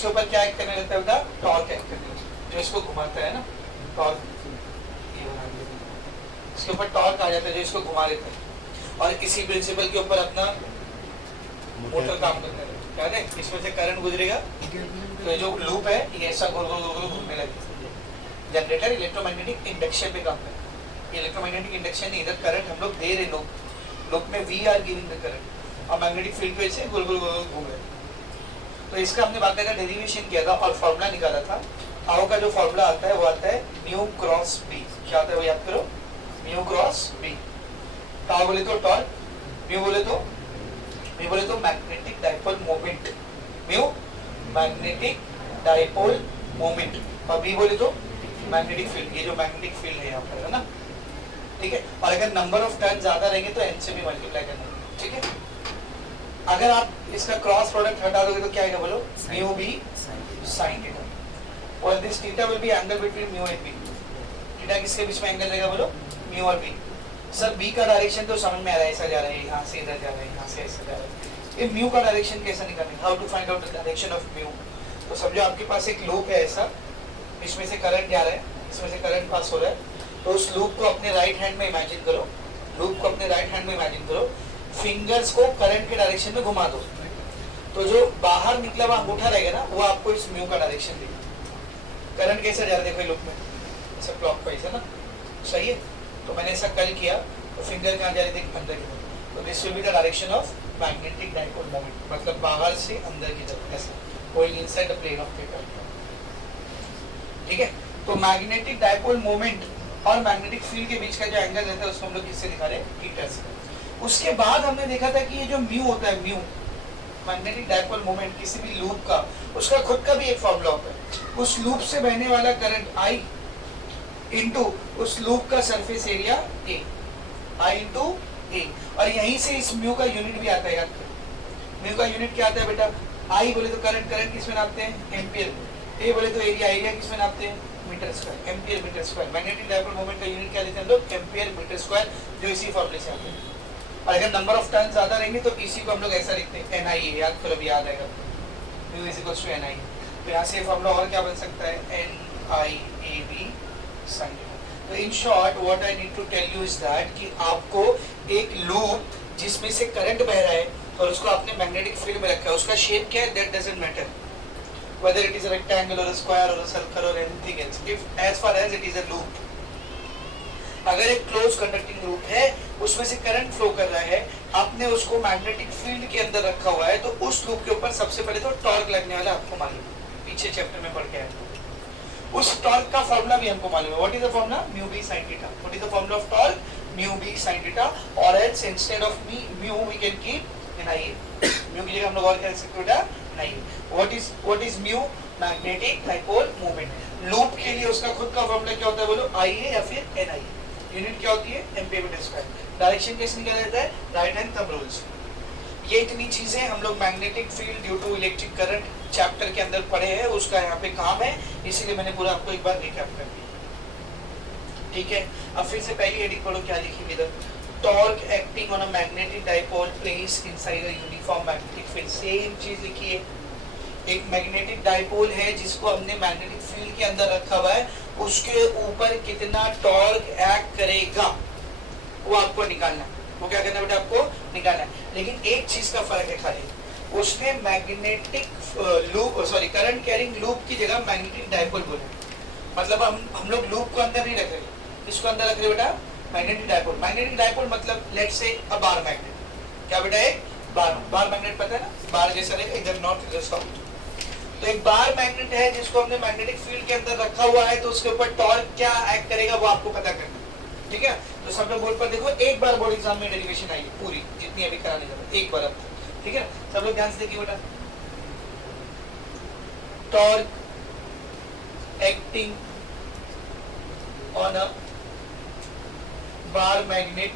उसके ऊपर क्या एक्ट करने लगता है बेटा, टॉर्क एक्ट करने लगता है, जो इसको घुमाता है ना, टॉर्क, इसके ऊपर टॉर्क आ जाता है जो इसको घुमा लेता है, और इसी प्रिंसिपल के ऊपर अपना मोटर काम करता है, क्या है, इसमें से करंट गुजरेगा, तो जो लूप है ये ऐसा गोल गोल गोल गोल घूमने लगेगा। जनरेटर इलेक्ट्रोमैग्नेटिक इंडक्शन पे काम करता है, इलेक्ट्रोमैग्नेटिक इंडक्शन इधर करंट हम लोग दे रहे, लूप में we are giving the current, और मैग्नेटिक फील्ड पे से गोल गोल गोल घूम रहे। तो इसका हमने बाकायदा डेरिवेशन किया था और फॉर्मूला निकाला था। आओ का जो फॉर्मूला आता है वो आता है म्यू क्रॉस बी, क्या आता है वो याद करो, म्यू क्रॉस बी। टाउ बोले तो टॉर्क, म्यू बोले तो magnetic dipole moment, mu magnetic dipole moment, और बी बोले तो मैग्नेटिक फील्ड, ये जो मैग्नेटिक फील्ड है यहाँ पर, है ना, ठीक है। और अगर नंबर ऑफ टर्न ज्यादा रहेंगे तो एन से भी मल्टीप्लाई करना, ठीक है। अगर आप इसका क्रॉस प्रोडक्ट हटा दोगे तो क्या आएगा बोलो, म्यू बी साइन थीटा, और this theta will be angle between mu and B. Theta किसके बीच में एंगल रहेगा बोलो, म्यू और बी। सर बी का डायरेक्शन तो समझ में आ रहा है, ऐसा जा रहा है, यहाँ से इधर जा रहा है, यहाँ से ऐसा जा रहा है। ये म्यू का डायरेक्शन कैसा निकालेंगे, how to find out the direction of mu. तो समझो आपके पास एक लूप है ऐसा, इसमें से करंट जा रहा है, इसमें से करंट पास हो रहा है, तो उस लूप को अपने राइट हैंड में इमेजिन करो, लूप को अपने राइट हैंड में इमेजिन करो, फिंगर्स को करंट के डायरेक्शन में घुमा दो, तो जो बाहर निकला हुआ अंगूठा रहेगा ना वो आपको इस म्यू का डायरेक्शन देगा। करंट कैसे जा रहा है देखो लूप में, ऐसा क्लॉकवाइज है ना, सही है। तो मैंने ऐसा कल किया तो फिंगर कहाँ जा रही थी, अंदर की तरफ, तो this will be the direction of magnetic dipole moment, मतलब बाहर से अंदर की तरफ, ऐसा going inside the plane of paper, ठीक है। तो मैग्नेटिक डाइपोल मोमेंट और मैग्नेटिक फील्ड के बीच का जो एंगल रहता है उसको हम लोग किससे दिखा रहे हैं, थीटा से। उसके बाद हमने देखा था कि ये जो म्यू होता है, म्यू मैग्नेटिक डाइपोल मोमेंट किसी भी लूप का, उसका खुद का भी एक फॉर्मूला होता है, उस लूप से बहने वाला करंट आई इनटू उस लूप का surface area A, I into A, और यहीं से इस म्यू का यूनिट भी आता है, याद करो म्यू का यूनिट क्या आता है बेटा, आई बोले तो करंट, करंट किसमें नापते हैं, एम्पियर, ए बोले तो एरिया, एरिया किसमें नापते हैं, metre square, ampere metre square. Magnetic dipole moment का यूनिट क्या लेते हैं हम लोग, एम्पियर मीटर स्क्वायर, जो इसी फॉर्मूले से आते हैं। और अगर नंबर ऑफ टर्न ज्यादा रहेंगे तो इसी को हम लोग ऐसा लिखते हैं, NIA, याद करो भी याद आएगा, mu is equals to NIA। तो यहाँ से फॉर्मूला और क्या बन सकता है, NIAB sin थीटा। तो in short what I need to tell you is that कि आपको एक लूप जिसमें से करंट बह रहा है और उसको आपने मैग्नेटिक फील्ड में रखा है, उसका शेप क्या है, that doesn't matter, whether it is a rectangle or a square or a circle or anything else, if as far as it is a loop। अगर एक क्लोज कंडक्टिंग लूप है उसमें से करंट फ्लो कर रहा है, आपने उसको मैग्नेटिक फील्ड के अंदर रखा हुआ है, तो उस लूप के ऊपर सबसे पहले तो टॉर्क लगने वाला आपको मालूम है, पीछे चैप्टर में पढ़ के आए, उस टॉर्क का फॉर्मूला भी हमको मालूम है, what is the formula, mu B sin theta, what is the formula of torque, mu B sin theta, और else instead of mu we can keep NIA, mu की जगह हम लोग और क्या लिख सकते हैं बेटा, NIA। What is mu, magnetic dipole moment. Loop के लिए उसका खुद का फॉर्मूला क्या होता है बोलो, IA या फिर NIA, यूनिट क्या होती है, एम्पियर मीटर स्क्वायर। डायरेक्शन कैसे निकाला जाता है, राइट हैंड थंब रूल्स। ये इतनी चीजें हम लोग magnetic field due to electric current chapter के अंदर पढ़े हैं, उसका यहाँ पे काम है, इसीलिए मैंने पूरा आपको एक बार रिकैप कर दिया, ठीक है। अब फिर से पहली हेडिंग पढ़ो, क्या लिखी इधर, torque acting on a magnetic dipole placed inside a uniform magnetic field. Same चीज लिखी है, एक मैग्नेटिक डाइपोल है जिसको हमने मैग्नेटिक फील्ड के अंदर रखा हुआ है, उसके ऊपर कितना टॉर्क एक्ट करेगा वो आपको निकालना है, वो क्या करना है बेटा, आपको निकालना है। लेकिन एक चीज का फर्क है खाली, उसने magnetic loop sorry current carrying loop की जगह मैग्नेटिक डाइपोल बोला, मतलब हम लोग लूप को अंदर नहीं रख रहे, किसको अंदर रख रहे बेटा, मैग्नेटिक डाइपोल। मैग्नेटिक डाइपोल मतलब let's say a bar magnet, क्या बेटा, एक बार मैग्नेट पता है ना, बार जैसा रहेगा, इधर नॉर्थ इधर साउथ, तो एक बार मैग्नेट है जिसको हमने मैग्नेटिक फील्ड के अंदर रखा हुआ है, तो उसके ऊपर टॉर्क क्या एक्ट करेगा वो आपको पता करना है, ठीक है। तो सब लोग बोर्ड पर देखो, एक बार बोर्ड एग्जाम में डेरिवेशन आई है पूरी, जितनी अभी कराने लगा, एक बार अब, ठीक है। सब लोग ध्यान से देखिए बेटा, torque acting on a bar magnet,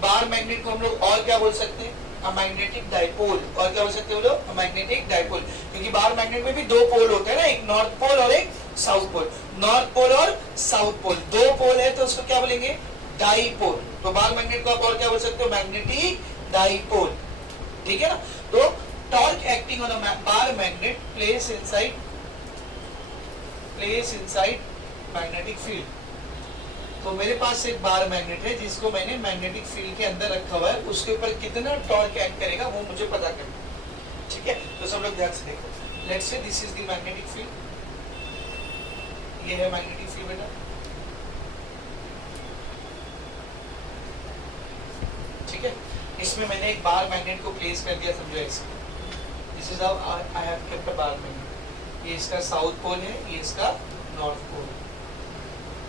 bar magnet को हम लोग और क्या बोल सकते हैं, मैग्नेटिक डाइपोल, और क्या बोल सकते हैं बोलो, मैग्नेटिक डाइपोल, क्योंकि बार मैग्नेट में भी दो पोल होते हैं ना, एक नॉर्थ पोल और एक साउथ पोल, नॉर्थ पोल और साउथ पोल, दो पोल है तो उसको क्या बोलेंगे, डाइपोल। तो बार मैग्नेट को आप और क्या बोल सकते हो, मैग्नेटिक डाइपोल, ठीक है ना। तो torque acting on a bar magnet place inside magnetic field. तो मेरे पास एक बार मैग्नेट है जिसको मैंने मैग्नेटिक फील्ड के अंदर रखा हुआ है, उसके ऊपर कितना टॉर्क एक्ट करेगा वो मुझे पता करना, ठीक है। तो सब लोग ध्यान से देखो, let's say this is the magnetic field, ये है मैग्नेटिक फील्ड बेटा, ठीक है। इसमें मैंने एक बार मैग्नेट को प्लेस कर दिया, समझो ऐसे, this is how I have kept a bar magnet. ये इसका साउथ पोल है, ये इसका नॉर्थ पोल,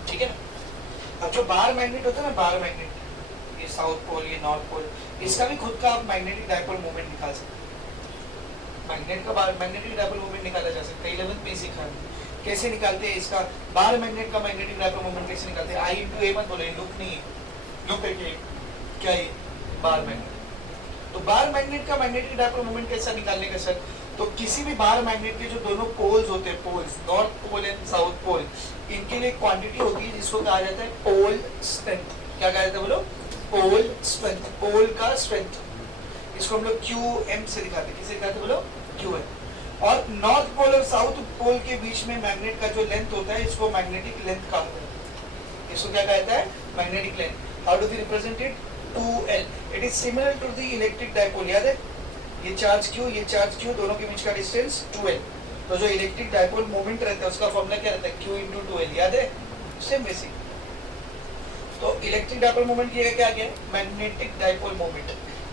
ठीक है ना। अब जो बार मैग्नेट होता है ना, बार मैग्नेट, ये साउथ पोल, ये नॉर्थ पोल, इसका भी खुद का आप मैग्नेटिक डायपोल मोमेंट निकाल सकते हैं। मैग्नेट का मैग्नेटिक डायपोल मोमेंट निकाला जा सकता है, 11th में सीखा है कैसे निकालते हैं इसका। बार मैग्नेट का मैग्नेटिक डायपोल मोमेंट कैसे निकालते हैं, I × A मत बोले, लूप नहीं है, लूप है क्या ये बार मैग्नेट। तो बार मैग्नेट का मैग्नेटिक डायपोल मोमेंट कैसा निकालने का सर, तो किसी भी बार मैग्नेट के जो दोनों पोल्स होते हैं, poles north pole and south pole, इनके लिए क्वांटिटी होती है जिसको कहा जाता है पोल स्ट्रेंथ। क्या कहा जाता है बोलो, पोल स्ट्रेंथ, पोल का स्ट्रेंथ। इसको हम लोग QM से दिखाते हैं, किसे दिखाते हैं बोलो, QM। और नॉर्थ पोल और साउथ पोल के बीच में मैग्नेट का जो लेंथ होता है, इसको मैग्नेटिक लेंथ कहा जाता है। इसको क्या कहता है, magnetic length. How do we represent it, 2L। It is similar to the electric dipole, याद है, ये चार्ज Q, ये चार्ज Q, दोनों के बीच का डिस्टेंस 2L। तो जो इलेक्ट्रिक डायपोल मोमेंट रहता है उसका फॉर्मूला क्या रहता है, Q × 2L, याद है, सेम बेसिक। तो इलेक्ट्रिक डायपोल मोमेंट की जगह क्या आ गया, मैग्नेटिक डायपोल मोमेंट।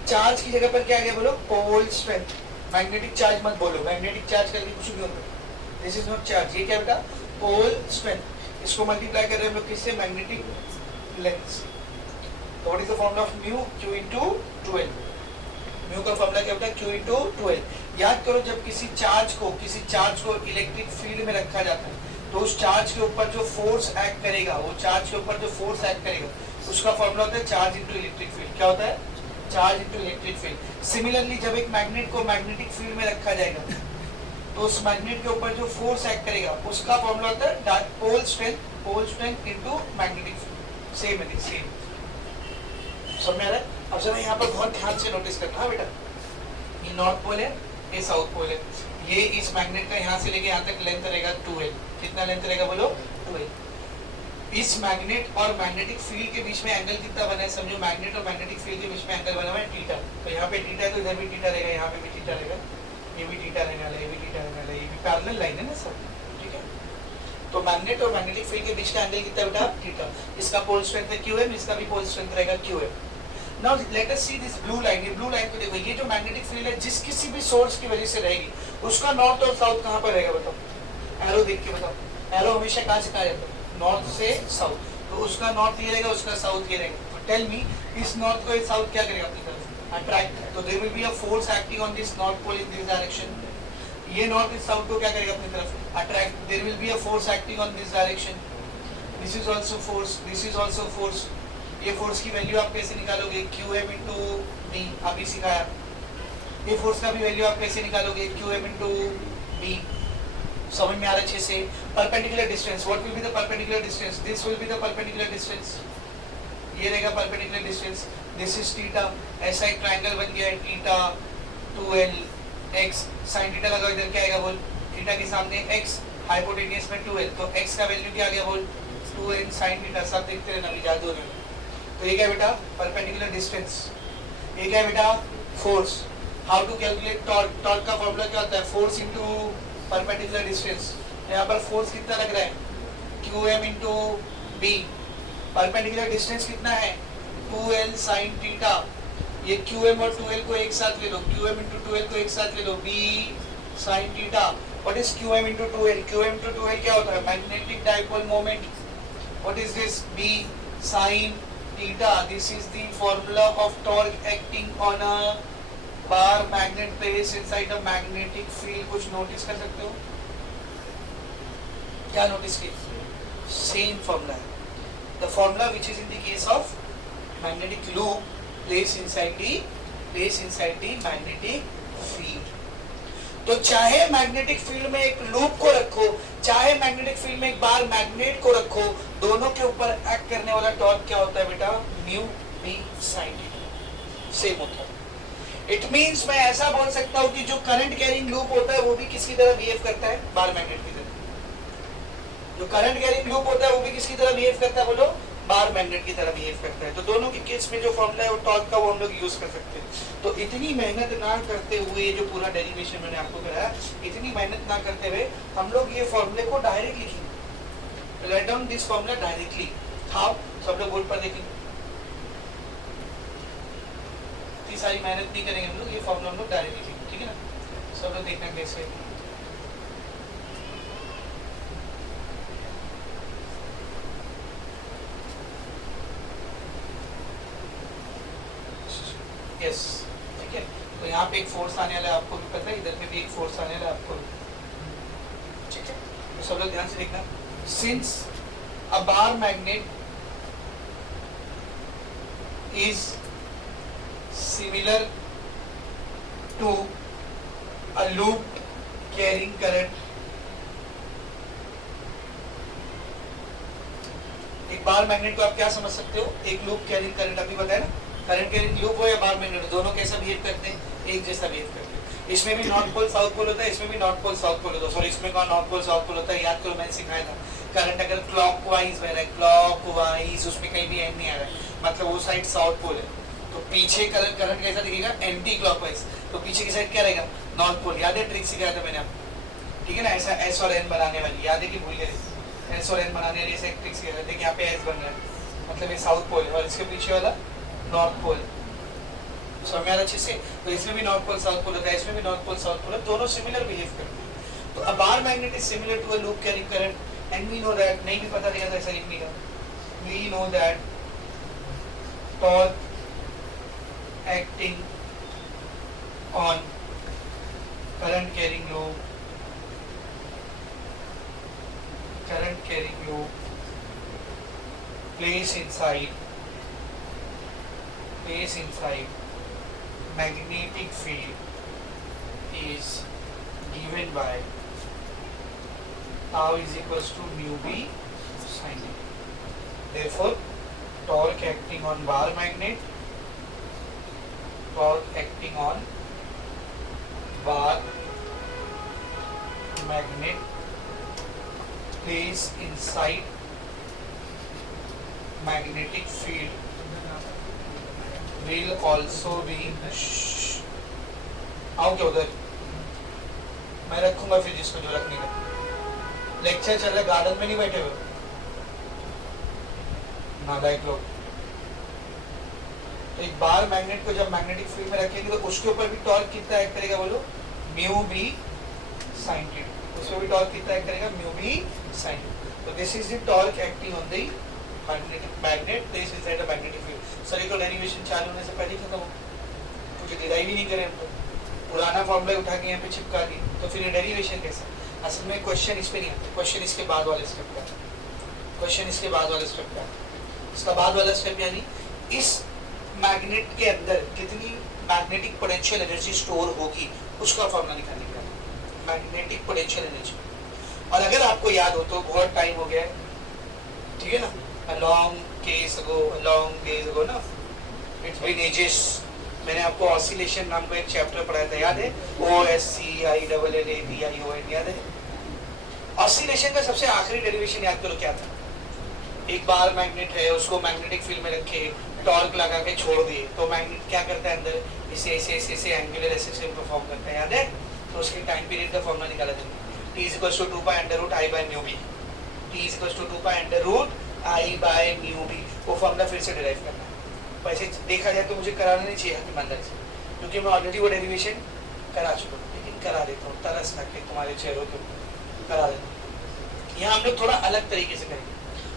चार्ज की जगह पर क्या आ गया बोलो, पोल स्ट्रेंथ। मैग्नेटिक चार्ज मत बोलो, मैग्नेटिक चार्ज करके कुछ भी होता है, दिस इज नॉट चार्ज। ये क्या बेटा, पोल स्ट्रेंथ। इसको मल्टीप्लाई कर रहे हैं हम लोग किससे, मैग्नेटिक लेंथ। तो what is the formula of mu, Q × 2L। Mu का फॉर्मूला क्या होता है, Q × 2L। याद करो, जब किसी चार्ज को इलेक्ट्रिक फील्ड में रखा जाता है, तो उस चार्ज के ऊपर जो फोर्स एक्ट करेगा, वो चार्ज के ऊपर जो फोर्स एक्ट करेगा, उसका फॉर्मूला होता है चार्ज × इलेक्ट्रिक फील्ड। क्या होता है, चार्ज × इलेक्ट्रिक फील्ड। सिमिलरली जब एक मैग्नेट को मैग्नेटिक फील्ड में रखा जाएगा, तो उस मैग्नेट के ऊपर जो फोर्स एक्ट करेगा, उसका फॉर्मूला होता है pole strength × magnetic field. Same है, सेम। समझ में आ रहा है। अब जरा यहाँ पर बहुत ध्यान से नोटिस करना है बेटा, ये नॉर्थ पोल है, ये साउथ पोल है। ये इस मैग्नेट का यहाँ से लेके यहाँ तक लेंथ रहेगा 2L। कितना लेंथ रहेगा बोलो, 2L। इस मैग्नेट और मैग्नेटिक फील्ड के बीच में एंगल कितना बना है, समझो, मैग्नेट और मैग्नेटिक फील्ड के बीच में एंगल बना हुआ है थीटा। तो यहाँ पे थीटा है, तो इधर भी थीटा रहेगा, यहाँ पे भी थीटा रहेगा, ये भी थीटा रहने वाला है, ये भी थीटा रहने वाला है, ये भी पैरेलल लाइन है ना सब, ठीक है। तो मैग्नेट और मैग्नेटिक फील्ड के बीच का एंगल कितना बेटा, थीटा। इसका पोल स्ट्रेंथ है QM, इसका भी पोल स्ट्रेंथ रहेगा QM। Now let us see this blue line। ये ब्लू लाइन को देखो, ये जो मैग्नेटिक फील्ड है जिस किसी भी सोर्स की वजह से रहेगी, उसका नॉर्थ और साउथ कहाँ पर रहेगा बताओ, एरो देख के बताओ। एरो हमेशा कहाँ से कहा जाता है, नॉर्थ से साउथ। तो उसका नॉर्थ ये रहेगा, उसका साउथ ये रहेगा। तो टेल मी, इस नॉर्थ को ये साउथ क्या करेगा अपनी तरफ, अट्रैक्ट। तो there will be a force acting on this north pole in this direction. ये नॉर्थ इस साउथ को क्या करेगा अपनी तरफ, attract. There will be a force acting on this direction. This is also force, this is also force. ये force की value आप कैसे निकालोगे, QM × B, अभी सिखाया। ये फोर्स का भी वैल्यू आप कैसे निकालोगे, QM × B। समझ में आ रहा है अच्छे से। Perpendicular distance, what will be the perpendicular distance, this will be the perpendicular distance. ये रहेगा perpendicular distance, this is theta. ऐसा एक ट्रायंगल बन गया है, theta 2L x। sin theta लगाओ, इधर क्या आएगा बोल, थीटा के सामने x, हाइपोटेन्यूज में 2L, तो x का वैल्यू क्या आ गया बोल, 2L sin थीटा। सब देखते रहना, अभी जादू होने। तो ये क्या बेटा, परपेंडिकुलर डिस्टेंस। ये क्या बेटा, force. How to calculate torque, torque का फॉर्मूला क्या होता है, फोर्स इनटू परपेंडिकुलर डिस्टेंस। यहाँ पर फोर्स कितना लग रहा है, QM × B। परपेंडिकुलर डिस्टेंस कितना है, 2L sin थीटा। ये QM और 2L को एक साथ ले लो, QM × 2L को एक साथ ले लो, B sin theta. What is QM × 2L, QM × 2L क्या होता है, magnetic dipole moment. What is this, B sin theta। This is the formula of torque acting on a bar magnet placed inside a magnetic field। कुछ notice कर सकते हो, क्या notice किए, same formula है, the formula which is in the case of magnetic loop placed inside the magnetic field। तो चाहे magnetic field में एक लूप को रखो, चाहे मैग्नेटिक फील्ड में एक बार मैग्नेट को रखो, दोनों के ऊपर एक्ट करने वाला टॉर्क क्या होता है बेटा, mu B sin theta. Same होता है। इट मींस मैं ऐसा बोल सकता हूं कि जो करंट कैरिंग लूप होता है वो भी किसकी तरह बिहेव करता है, बार मैग्नेट की तरह। जो करंट कैरिंग लूप होता है वो भी किसकी तरह बिहेव करता है, बोलो, बार मैग्नेट की तरह बिहेव करता है। तो दोनों के केस में जो फॉर्मूला है वो टॉर्क का वो हम लोग यूज कर सकते हैं। तो इतनी मेहनत ना करते हुए, जो पूरा डेरिवेशन मैंने आपको कराया, इतनी मेहनत ना करते हुए हम लोग ये फॉर्मूले को डायरेक्ट लिखेंगे। Write down this formula directly. How? सब लोग बोर्ड पर देखेंगे। इतनी सारी मेहनत नहीं करेंगे हम लोग, ये फॉर्मूला हम लोग डायरेक्ट लिखेंगे, ठीक है ना। सब लोग देखना कैसे। यस, ठीक है। तो यहाँ पे एक फोर्स आने वाला है, आपको भी पता है, इधर पे भी एक फोर्स आने वाला है आपको, ठीक है। तो सब लोग ध्यान से देखना। Since a bar magnet is similar to a loop carrying current, एक बार मैग्नेट को आप क्या समझ सकते हो, एक लूप कैरिंग करंट, अभी बताया ना, करंट कैरिंग लूप हो या बार मैग्नेट, दोनों कैसा बिहेव करते हैं, एक जैसा बिहेव करते हैं। इसमें भी नॉर्थ पोल साउथ पोल होता है, इसमें भी नॉर्थ पोल साउथ पोल होता है। सॉरी, इसमें कौन नॉर्थ पोल साउथ पोल होता है, याद करो, मैंने सिखाया था। करंट अगर क्लॉकवाइज बह रहा है, क्लॉकवाइज, उसमें कहीं भी एंड नहीं आ रहा है, मतलब वो साइड साउथ पोल है, तो पीछे करंट कैसा दिखेगा, एंटी क्लॉकवाइज। तो पीछे की साइड क्या रहेगा, नॉर्थ पोल। याद है, ट्रिक सिखाया था मैंने आपको, ठीक है ना। ऐसा एस और एन बनाने वाली, याद है कि भूल गए? एस और एन बनाने वाली ऐसे एक ट्रिक सिखाया था। देखिए यहाँ पे एस बन रहा है, मतलब ये साउथ पोल है, और इसके पीछे वाला नॉर्थ पोल। समझ में आ रहा अच्छे से? तो इसमें भी नॉर्थ पोल साउथ पोल होता है, इसमें भी नॉर्थ पोल साउथ पोल है, दोनों सिमिलर बिहेव करते हैं। तो a bar magnet is similar to a loop carrying current and we know that, नहीं भी पता रहेगा तो ऐसा लिखने का, we know that torque acting on current carrying loop place inside magnetic field is given by tau is equals to mu b sin a. Therefore torque acting on bar magnet, torque acting on bar magnet placed inside magnetic field will also be, आओ क्या उधर, मैं रखूंगा फिर जिसको जो रखने का। लेक्चर चल रहा है, गार्डन में नहीं बैठे हुए नालायक लोग। तो एक बार मैग्नेट को जब मैग्नेटिक फील्ड में रखेंगे तो उसके ऊपर भी टॉर्क कितना एक्ट करेगा, बोलो, म्यू बी साइन थीटा। उसमें भी टॉर्क कितना एक्ट करेगा, म्यू बी साइन थीटा। तो this is the torque acting on the magnetic magnet placed inside the magnetic field. Sir ये तो डेरिवेशन चालू होने से पहले खत्म हो, क्योंकि डिराइव ही नहीं करें हम तो, पुराना फॉर्मूला उठा के यहाँ पे चिपका दिए, तो फिर ये डेरिवेशन कैसा? असल में क्वेश्चन इस पे नहीं आता, क्वेश्चन इसके बाद वाले स्टेप का, क्वेश्चन इसके बाद वाले स्टेप का। इसका बाद वाला स्टेप यानी इस मैग्नेट के अंदर कितनी मैग्नेटिक पोटेंशियल एनर्जी स्टोर होगी उसका फॉर्मूला निकालने का, मैग्नेटिक पोटेंशियल एनर्जी। और अगर आपको याद हो तो बहुत टाइम हो गया है, ठीक है ना, लॉन्ग डेज अगो ना, इट्स बीन एजेस, मैंने आपको ऑसिलेशन नाम का एक चैप्टर पढ़ाया था, याद है? OSCILLATION, याद है? ऑसिलेशन का सबसे आखिरी डेरिवेशन याद करो क्या था? एक बार मैग्नेट है, उसको मैग्नेटिक फील्ड में रखे, टॉर्क लगा के छोड़ दिए, तो मैग्नेट क्या करता है अंदर, इसे एंगुलर एसेसिव परफॉर्म करता है, याद है? तो उसके टाइम पीरियड का फॉर्मूला निकाला था, T = 2 pi under root I by mu b, T = 2 pi under root I by mu b। वो फॉर्मूला फिर से डिराइव करना है। वैसे देखा जाए तो मुझे कराना नहीं चाहिए ईमानदारी से, क्योंकि मैं ऑलरेडी वो डेरिवेशन करा चुका हूँ, लेकिन करा देता हूँ तरस न के तुम्हारे चेहरों के ऊपर करा देता हूँ। यहाँ हम लोग थोड़ा अलग तरीके से करेंगे,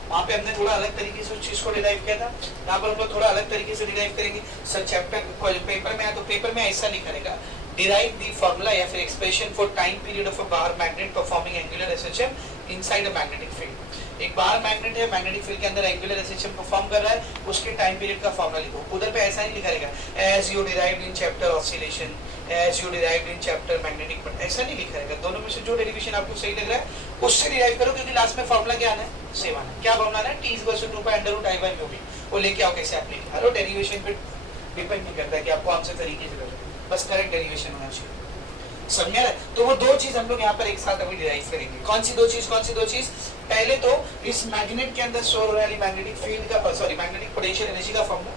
वहाँ पे हमने थोड़ा अलग तरीके से उस चीज को डिराइव किया था, यहाँ पर हम लोग थोड़ा अलग तरीके से डिराइव करेंगे। सर चैप्टर पेपर में आया तो पेपर में ऐसा लिखा रहेगा, डिराइव द फॉर्मूला या फिर expression for time period of a bar magnet performing angular SHM inside a magnetic field. एक बार मैग्नेट है, मैग्नेटिक फील्ड के अंदर एंगुलर एसएचएम परफॉर्म कर रहा है, उसके टाइम पीरियड का फॉर्मूला लिखो। उधर पे ऐसा नहीं लिखा रहेगा as you derived in chapter oscillation, as you derived in chapter magnetic, but ऐसा नहीं लिखा रहेगा। दोनों में से जो डेरिवेशन आपको सही लग रहा है उससे डिराइव करो, क्योंकि लास्ट में फॉर्मूला क्या आना है, सेम आना है। क्या फॉर्मूला आना है, T = 2 pi under root I by mu b। वो लेके आओ कैसे आप लेके, हेलो डेरिवेशन पे डिपेंड नहीं करता है कि आपको हमसे तरीके से करना है। बस करंट डेरिवेशन होना चाहिए। समझ में आ रहा है? तो वो दो चीज हम लोग यहाँ पर एक साथ अभी डिराइव करेंगे। कौन सी दो चीज? पहले तो इस मैग्नेट के अंदर स्टोर होने वाली मैग्नेटिक फील्ड का मैग्नेटिक पोटेंशियल एनर्जी का फॉर्मूला,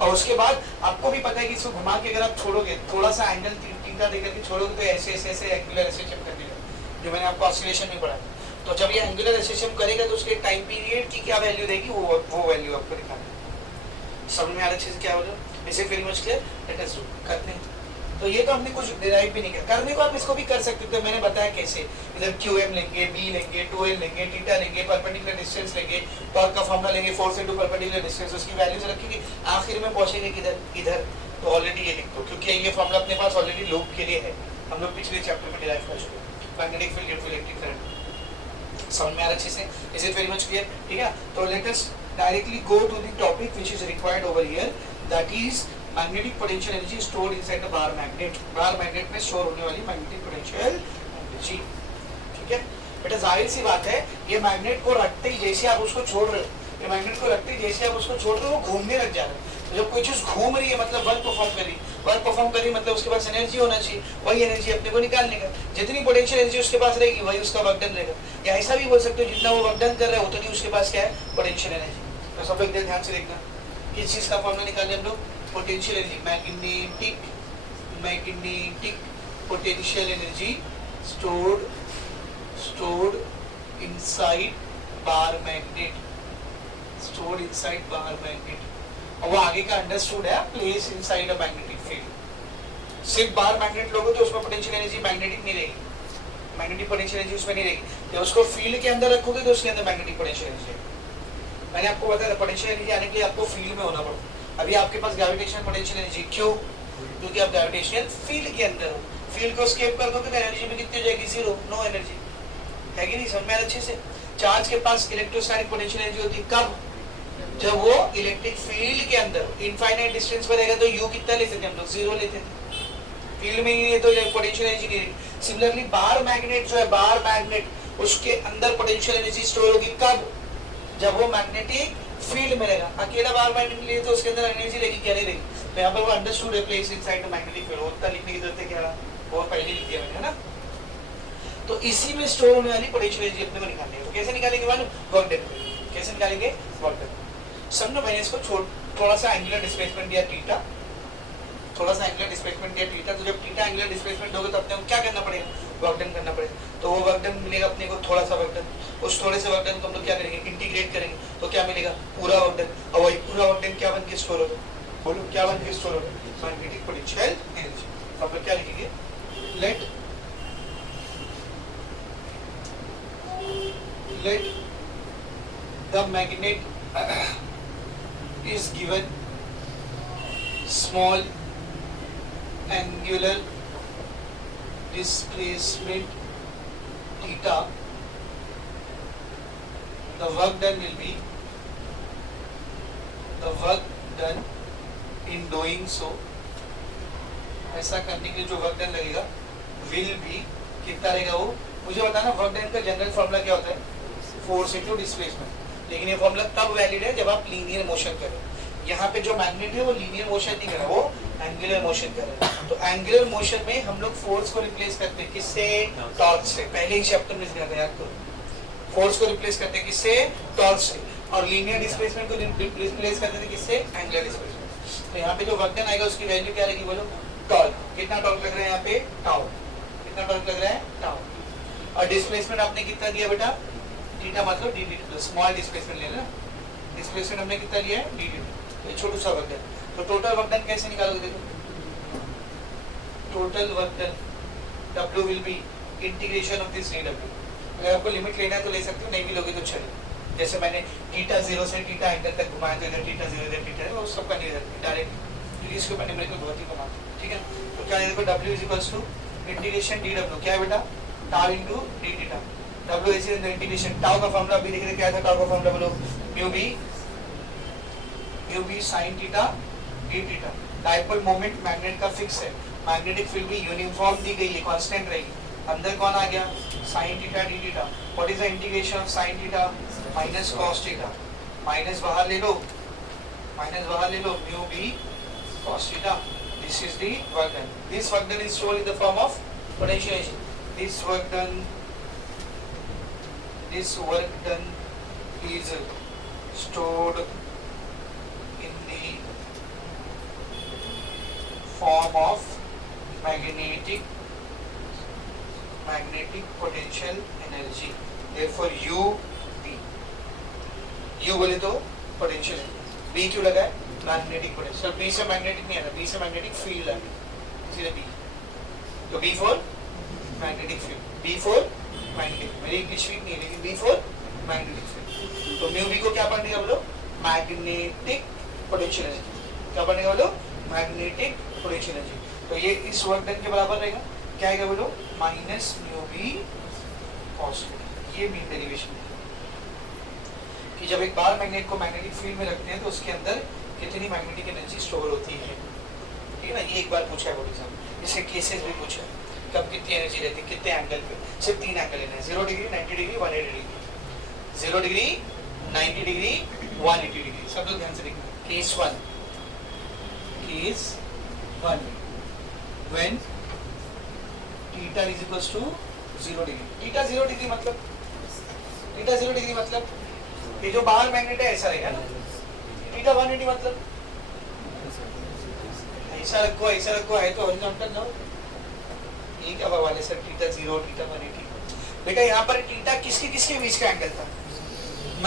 और उसके बाद आपको भी पता है कि इसको घुमा के अगर आप छोड़ोगे, थोड़ा सा एंगल थीटा देकर के छोड़ोगे तो ऐसे एंगुलर एसेशन कर देगा, जो मैंने आपको ऑसिलेशन में पढ़ा। तो जब ये एंगुलर एसेशन करेगा तो उसके टाइम पीरियड की क्या वैल्यू रहेगी, वो वैल्यू आपको दिखाना है। समझ में आ रहा चीज क्या हो रहा है? इसे very much clear, let us do करते हैं। तो ये तो हमने कुछ डिराइव भी नहीं किया, करने को आप इसको भी कर सकते थे, मैंने बताया कैसे। इधर QM लेंगे, B लेंगे, 2L लेंगे, थीटा लेंगे, परपेंडिकुलर डिस्टेंस लेंगे, टॉर्क का फॉर्मूला लेंगे, फोर्स इनटू परपेंडिकुलर डिस्टेंस, उसकी वैल्यूज रखेंगे, आखिर में पहुंचेंगे किधर, इधर। तो ऑलरेडी ये लिख दो, क्योंकि ये फॉर्मूला अपने पास ऑलरेडी लूप के लिए है, हम लोग पिछले चैप्टर में डिराइव कर चुके। Magnetic field due to electric current, समझ में आ रहा अच्छे से? Is it very much clear? ठीक है, तो let us directly go to the topic which is required over here, that is magnetic potential energy stored inside the bar magnet. Bar magnet में स्टोर होने वाली मैग्नेटिक पोटेंशियल एनर्जी। ठीक है बेटा, जाहिर सी बात है, ये मैग्नेट को रखते ही जैसे आप उसको छोड़ रहे हो, ये मैग्नेट को रखते ही जैसे आप उसको छोड़ रहे हो, वो घूमने लग जा रहा है। तो जब कोई चीज घूम रही है मतलब वर्क परफॉर्म कर रही है, वर्क परफॉर्म कर रही है मतलब उसके पास एनर्जी होना चाहिए, वही एनर्जी अपने को निकालने का। जितनी पोटेंशियल एनर्जी उसके पास रहेगी वही उसका वर्क डन रहेगा। या ऐसा भी बोल सकते हो, जितना वो वर्क डन कर रहा है उतनी उसके पास क्या है, पोटेंशियल एनर्जी। तो सब लोग ध्यान से देखना, किस चीज का फॉर्मूला निकालें हम लोग, potential energy, magnetic potential energy stored inside bar magnet, stored inside bar magnet। और वो आगे का अंडरस्टूड है, place inside a magnetic field. सिर्फ बार मैग्नेट लोगे तो उसमें पोटेंशियल एनर्जी मैग्नेटिक नहीं रहेगी, मैग्नेटिक पोटेंशियल एनर्जी उसमें नहीं रहेगी। जब उसको फील्ड के अंदर रखोगे तो उसके अंदर मैग्नेटिक पोटेंशियल एनर्जी रहेगी। मैंने आपको बताया पोटेंशियल एनर्जी आने के लिए आपको फील्ड में होना पड़ता। अभी आपके पास ग्रेविटेशनल पोटेंशियल एनर्जी, क्यों? क्योंकि आप ग्रेविटेशनल फील्ड के अंदर हो। फील्ड को एस्केप कर दो तो एनर्जी में कितनी हो जाएगी, जीरो, नो एनर्जी, है कि नहीं? समझ में अच्छे से? चार्ज के पास इलेक्ट्रोस्टैटिक पोटेंशियल एनर्जी होती है कब? जब वो इलेक्ट्रिक फील्ड के अंदर इनफाइनाइट डिस्टेंस पर रहेगा तो यू कितना लेते थे हम लोग, जीरो लेते थे। फील्ड में ही नहीं है तो पोटेंशियल एनर्जी नहीं रहेगी। सिमिलरली बार मैग्नेट जो है, बार मैग्नेट, उसके अंदर पोटेंशियल एनर्जी स्टोर होगी कब? जब वो मैग्नेटिक फील्ड में रहेगा। अकेला बार मैग्नेट लिए तो उसके अंदर एनर्जी रहेगी क्या, नहीं रहेगी। तो यहाँ पर वो अंडरस्टूड है, place inside the magnetic field, उतना लिखने की जरूरत है क्या, वो पहले लिख दिया मैंने, है ना? तो इसी में स्टोर होने वाली पोटेंशियल एनर्जी अपने को निकालनी है। तो कैसे निकालेंगे मालूम? Work done. कैसे निकालेंगे? Work done. समझो, मैंने इसको थोड़ा सा एंगुलर डिस्प्लेसमेंट दिया थीटा, थोड़ा सा एंगुलर डिस्प्लेसमेंट दिया थीटा। तो जब थीटा एंगुलर डिस्प्लेसमेंट दोगे तो अपने को क्या करना पड़ेगा, वर्क डन करना पड़ेगा। तो वो वर्क डन मिलेगा अपने को, थोड़ा सा वर्क डन। उस थोड़े से वर्क डन को हम लोग क्या करेंगे, इंटीग्रेट करेंगे, तो क्या मिलेगा, पूरा वर्क डन। और वही पूरा वर्क डन क्या बन के स्टोर होगा, बोलो क्या बन के स्टोर होगा, मैग्नेटिक पोटेंशियल एनर्जी। अब लोग क्या लिखेंगे, late the magnet is given small angular displacement theta, the work done in doing so, ऐसा करने के जो वर्क डन लगेगा will be कितना रहेगा वो मुझे बताना। वर्क डन का जनरल फॉर्मूला क्या होता है, फोर्स इनटू डिस्प्लेसमेंट। लेकिन ये फॉर्मूला तब वैलिड है जब आप लीनियर मोशन करें। यहाँ पे जो मैग्नेट है वो लीनियर मोशन नहीं कर रहा, वो एंगुलर मोशन कर रहा है। तो एंगुलर मोशन में हम लोग फोर्स को रिप्लेस करते हैं किससे, टॉर्क से। पहले ही चैप्टर में इसलिए याद करो, फोर्स को रिप्लेस करते हैं किससे, टॉर्क से। और लीनियर डिस्प्लेसमेंट को रिप्लेस करते थे किससे, एंगुलर डिस्प्लेसमेंट। तो यहाँ पे जो वर्क डन आएगा उसकी वैल्यू क्या रहेगी बोलो, टॉर्क। कितना टॉर्क लग रहा है यहाँ पे, टाउ। कितना टॉर्क लग रहा है, टाउ। और डिस्प्लेसमेंट आपने कितना दिया बेटा, थीटा मतलब डी डी, स्मॉल डिस्प्लेसमेंट लेना। डिस्प्लेसमेंट हमने कितना लिया है, डी डी, ये छोटा सा वर्क डन। तो टोटल वर्क डन कैसे निकालोगे, देखो total work done W will be integration of this dW। अगर आपको लिमिट लेना है तो ले सकते हो, नहीं भी लोगे तो चलो। जैसे मैंने थीटा 0 से थीटा एंगल तक घुमाया तो इधर थीटा 0 इधर थीटा है, वो सबका नहीं रहता डायरेक्ट, क्योंकि इसके ऊपर न्यूमेरिकल बहुत ही कम आता है। ठीक है, तो क्या देखो W is equals to integration dW, क्या है बेटा, tau into d theta. W is in the integration, tau का फार्मूला अभी देख रहे क्या था, टाउ का फार्मूला बोलो, mu B sin theta d theta. Dipole moment magnet का फिक्स है, मैग्नेटिक फील्ड भी यूनिफॉर्म दी गई है, कांस्टेंट रहेगी। अंदर कौन आ गया, sin theta d theta. What is the integration of sin theta, minus cos theta. Minus बाहर ले लो, mu B cos theta. This is the work done. This work done is stored in the form of potential energy. This work done is stored in the form of magnetic potential energy. Therefore U बोले तो potential है, B क्यों लगा है? Magnetic potential. B से magnetic नहीं आता, B से मैग्नेटिक फील्ड आ गई, इसलिए B. तो B for magnetic field, B for magnetic. मेरी इंग्लिश वीक नहीं है लेकिन B फॉर मैग्नेटिक फील्ड. तो म्यू B को क्या पढ़ने का बोलो? Magnetic potential energy. क्या पढ़ने का बोलो? Magnetic potential energy. तो ये इस वर्क डन के बराबर रहेगा. क्या आएगा बोलो? Minus mu B cos. ये मेन डेरिवेशन है कि जब एक बार मैग्नेट को मैग्नेटिक फील्ड में रखते हैं तो उसके अंदर कितनी मैग्नेटिक एनर्जी स्टोर होती है. ठीक है ना, ये एक बार पूछा है बोर्ड एग्जाम. इसके केसेस भी पूछा है कब कितनी एनर्जी रहती है, कितने एंगल पे. सिर्फ 3 एंगल लेना है, 0 degree, 90 degree, 180 degree. 0 degree, 90 degree, 180 degree. सब लोग ध्यान से देखना. Case 1 when theta is equals to 0 degree. Theta 0 degree मतलब ये जो बाहर मैग्नेट है ऐसा रहेगा ना. थीटा 180 मतलब ऐसा रखो है तो हॉरिजॉन्टल ना. ये क्या बवाल है सर? Theta 0, theta 180. देखा यहाँ पर थीटा किसके बीच का एंगल था?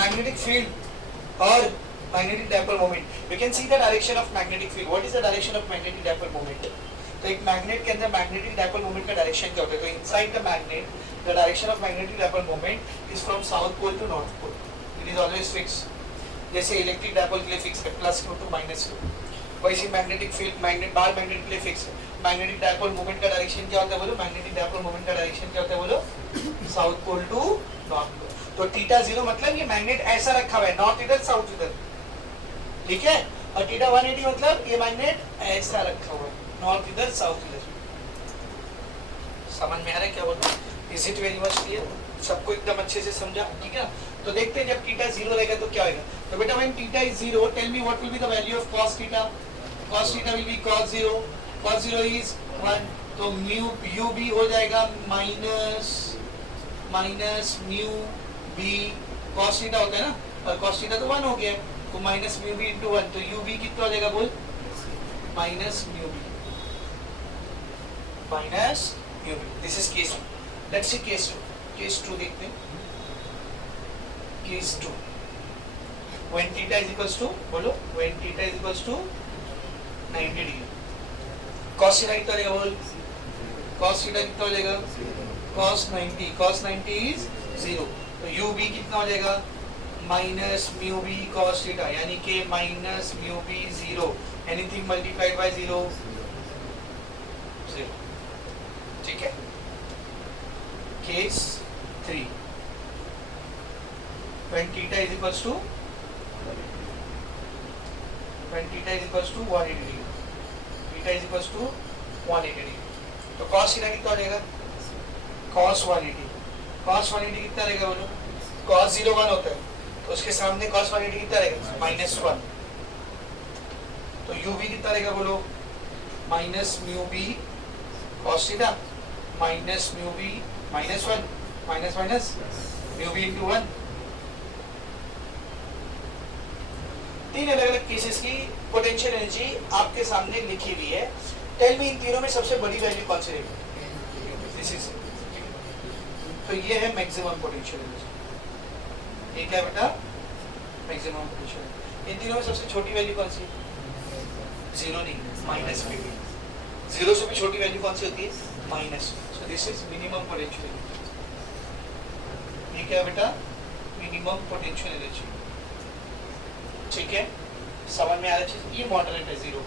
मैग्नेटिक फील्ड और magnetic dipole moment. You can see the direction of magnetic field. What is the direction of magnetic dipole moment? तो एक मैग्नेट के अंदर मैग्नेटिक डायपोल मोमेंट का डायरेक्शन क्या होता है? तो inside the magnet the direction of magnetic dipole moment is from south pole to north pole. It is always fix. जैसे इलेक्ट्रिक डायपोल के लिए फिक्स है +2 to -2, वैसे मैग्नेटिक फील्ड बाहर मैग्नेट के लिए फिक्स है. मैग्नेटिक डायपोल मोमेंट का डायरेक्शन क्या होता है बोलो? मैग्नेटिक डायपोल मोमेंट का डायरेक्शन क्या होता है बोलो? South pole to north pole. तो थीटा 0 मतलब ये मैग्नेट ऐसा रखा हुआ है, नॉर्थ इधर साउथ इधर. ठीक है. और थीटा 180 मतलब ये मैग्नेट ऐसा रखा हुआ है, नॉर्थ इधर साउथ इधर. समझ में आ रहा है क्या बोल रहा हूँ? Is it very much clear? सबको एकदम अच्छे से समझा? ठीक है. तो देखते हैं जब थीटा 0 रहेगा तो क्या होगा. तो बेटा when theta is 0, tell me what will be the value of cos theta. cos theta will be cos 0. cos 0 is 1. तो म्यू u b हो जाएगा minus mu b. cos theta होता है ना, और cos थीटा तो 1 हो गया, तो माइनस म्यू b into 1. तो u b कितना हो जाएगा बोल? Minus mu b. This is case 1. Let's see case 2 देखते हैं. Case 2 when theta is equals to बोलो, when theta is equals to 90 degree. cos theta कितना रहेगा बोल? cos थीटा कितना हो जाएगा? cos 90 is 0. तो u b कितना हो जाएगा? Minus mu b cos theta, यानी कि minus mu b 0. Anything multiplied by 0. ठीक है. Case 3 when theta is equals to 180 degree. Theta is equals to 180 degree. तो cos थीटा कितना हो जाएगा? cos 180. cos 180 कितना रहेगा बोलो? cos 0 1 होता है, तो उसके सामने cos 180 कितना रहेगा? -1. तो u b कितना रहेगा बोलो? Minus mu b cos theta minus mu b -1 minus mu b into 1. 3 अलग अलग केसेस की पोटेंशियल एनर्जी आपके सामने लिखी हुई है. टेल मी इन तीनों में सबसे बड़ी वैल्यू कौन सी रहेगी? This is. तो ये है मैक्सिमम पोटेंशियल एनर्जी. ये क्या है बेटा? Maximum potential. इन तीनों में सबसे छोटी वैल्यू कौन सी? 0 नहीं, माइनस में. 0 से भी छोटी वैल्यू कौन सी होती है? Minus. So this is minimum potential energy. ये क्या है बेटा? Minimum potential energy. ठीक है. समझ में आ रहा चीज? ये मॉडरेट है 0.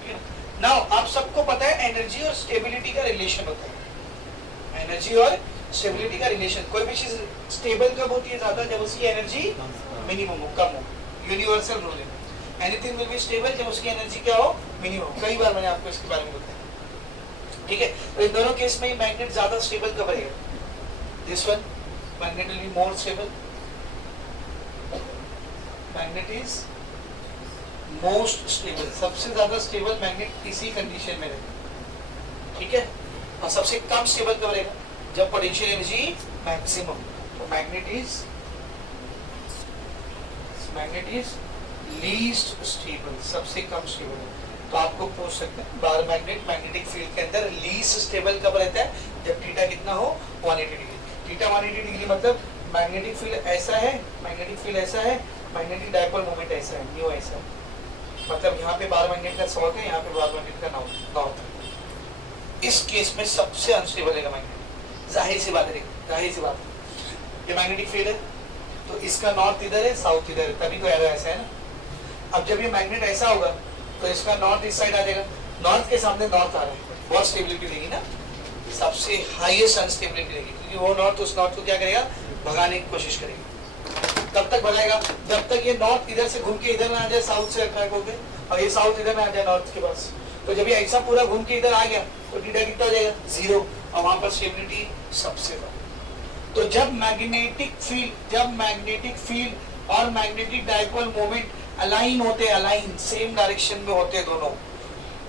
ठीक है. नाउ आप सबको पता है एनर्जी और स्टेबिलिटी का रिलेशन होता है. एनर्जी और स्टेबिलिटी का रिलेशन. कोई भी चीज स्टेबल कब होती है? ज्यादा जब उसकी एनर्जी मिनिमम हो, कम हो. यूनिवर्सल रूल है. एनीथिंग विल बी स्टेबल जब उसकी एनर्जी क्या हो? मिनिमम. कई बार मैंने आपको इसके बारे में बताया. ठीक है. तो इन दोनों केस में मैग्नेट ज्यादा स्टेबल कब रहेगा? This one magnet will be more stable. Magnet is most stable, सबसे ज्यादा स्टेबल मैग्नेट इसी कंडीशन में रहेगा, ठीक है। और सबसे कम स्टेबल कब रहेगा, जब पोटेंशियल एनर्जी मैक्सिमम। तो मैग्नेट इज लीस्ट स्टेबल, सबसे कम स्टेबल है। तो आपको पूछ सकते हैं बार मैग्नेट मैग्नेटिक फील्ड के अंदर लीस्ट स्टेबल कब रहता है, जब थीटा कितना हो 180 डिग्री। थीटा 180 डिग्री मतलब मैग्नेटिक फील्ड ऐसा है, मैग्नेटिक फील्ड ऐसा है, मैग्नेटिक डायपोल मोमेंट ऐसा है, न्यू ऐसा है। मतलब यहाँ पे बार मैग्नेट का साउथ है, यहाँ पे बार मैग्नेट का नॉर्थ है। इस केस में सबसे अनस्टेबल रहेगा मैग्नेट, जाहिर सी बात है, जाहिर सी बात है। ये मैग्नेटिक फील्ड है तो इसका नॉर्थ इधर है, साउथ इधर है, तभी तो एरो ऐसा है ना। अब जब ये मैग्नेट ऐसा होगा तो इसका नॉर्थ इस साइड आ जाएगा, नॉर्थ के सामने नॉर्थ आ रहा है, बहुत स्टेबिलिटी देगी ना, सबसे हाईएस्ट अनस्टेबिलिटी देगी, क्योंकि वो नॉर्थ उस नॉर्थ को क्या करेगा, भगाने की कोशिश करेगा। कब तक भगाएगा, जब तक ये नॉर्थ इधर से घूम के इधर ना आ जाए, साउथ से अट्रैक्ट होके, और ये साउथ इधर ना आ जाए नॉर्थ के पास। तो जब ये ऐसा पूरा घूम के इधर आ गया तो थीटा कितना हो जाएगा, 0, और वहां पर स्टेबिलिटी सबसे कम। तो जब मैग्नेटिक फील्ड और मैग्नेटिक डायपोल मोमेंट अलाइन होते हैं, अलाइन सेम डायरेक्शन में होते हैं दोनों,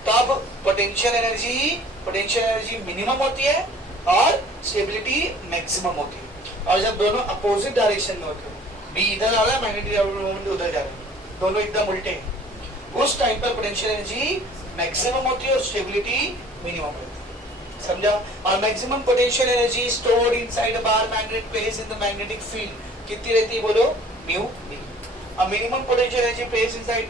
तब पोटेंशियल एनर्जी मिनिमम होती है और स्टेबिलिटी मैक्सिमम होती है। और जब दोनों अपोजिट डायरेक्शन में होते हैं, बी इधर आ रहा है, मैग्नेटिक डायपोल मोमेंट उधर जा रहा है, दोनों एकदम उल्टे हैं, उस टाइम पर पोटेंशियल एनर्जी मैक्सिमम होती है और स्टेबिलिटी मिनिमम होती है। समझा। और maximum potential energy stored inside a bar magnet place in the magnetic field कितनी रहती है, बोलो, म्यू बी। और minimum potential energy place inside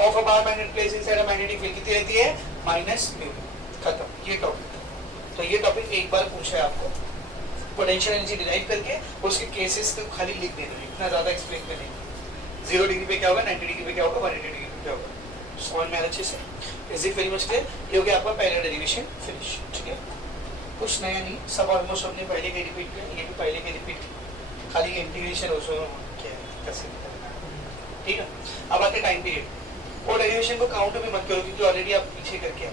of a bar magnet place inside a magnetic field कितनी रहती है, माइनस म्यू बी। खत्म, ये टॉपिक। तो ये टॉपिक एक बार पूछा है आपको, पोटेंशियल एनर्जी डिराइव करके उसके केसेस को खाली लिख देना, इतना ज्यादा एक्सप्लेन करने नहीं। 0 डिग्री पे क्या होगा, 90 डिग्री पे क्या होगा, 180 डिग्री पे क्या होगा, समझ में अच्छे से। Is it very much clear? ये हो गया आपका पहला डेरिवेशन फिनिश, ठीक है। कुछ नया नहीं, सब ऑलमोस्ट हमने पहले के रिपीट किया, ये भी पहले के रिपीट, खाली इंटीग्रेशन उसमें क्या है, कैसे करना है, ठीक है। अब आते टाइम पीरियड। और डेरिवेशन को काउंट भी मत करो क्योंकि ऑलरेडी आप पीछे करके आए,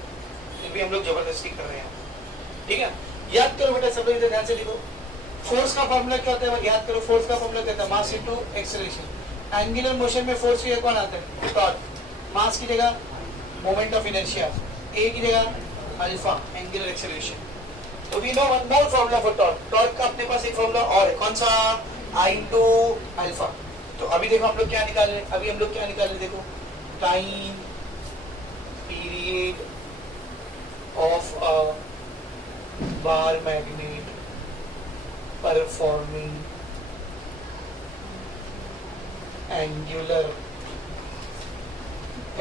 फिर भी हम लोग जबरदस्ती कर रहे हैं, ठीक है। याद करो बेटा, सब लोग इधर ध्यान से देखो। फोर्स का फॉर्मूला क्या होता है, याद करो। फोर्स का फॉर्मूला क्या होता है, mass into acceleration. Angular motion में फोर्स की कौन आता है, टॉर्क। मास की जगह मोमेंट ऑफ इनर्शिया, ए की जगह अल्फा, एंगुलर एक्सेलरेशन। तो we know one more formula for torque. Torque का अपने पास एक फॉर्मूला और है, कौन सा, आई इनटू अल्फा। तो अभी देखो हम लोग क्या निकाल रहे हैं, अभी हम लोग क्या निकाल रहे हैं, देखो, time period of a bar magnet performing angular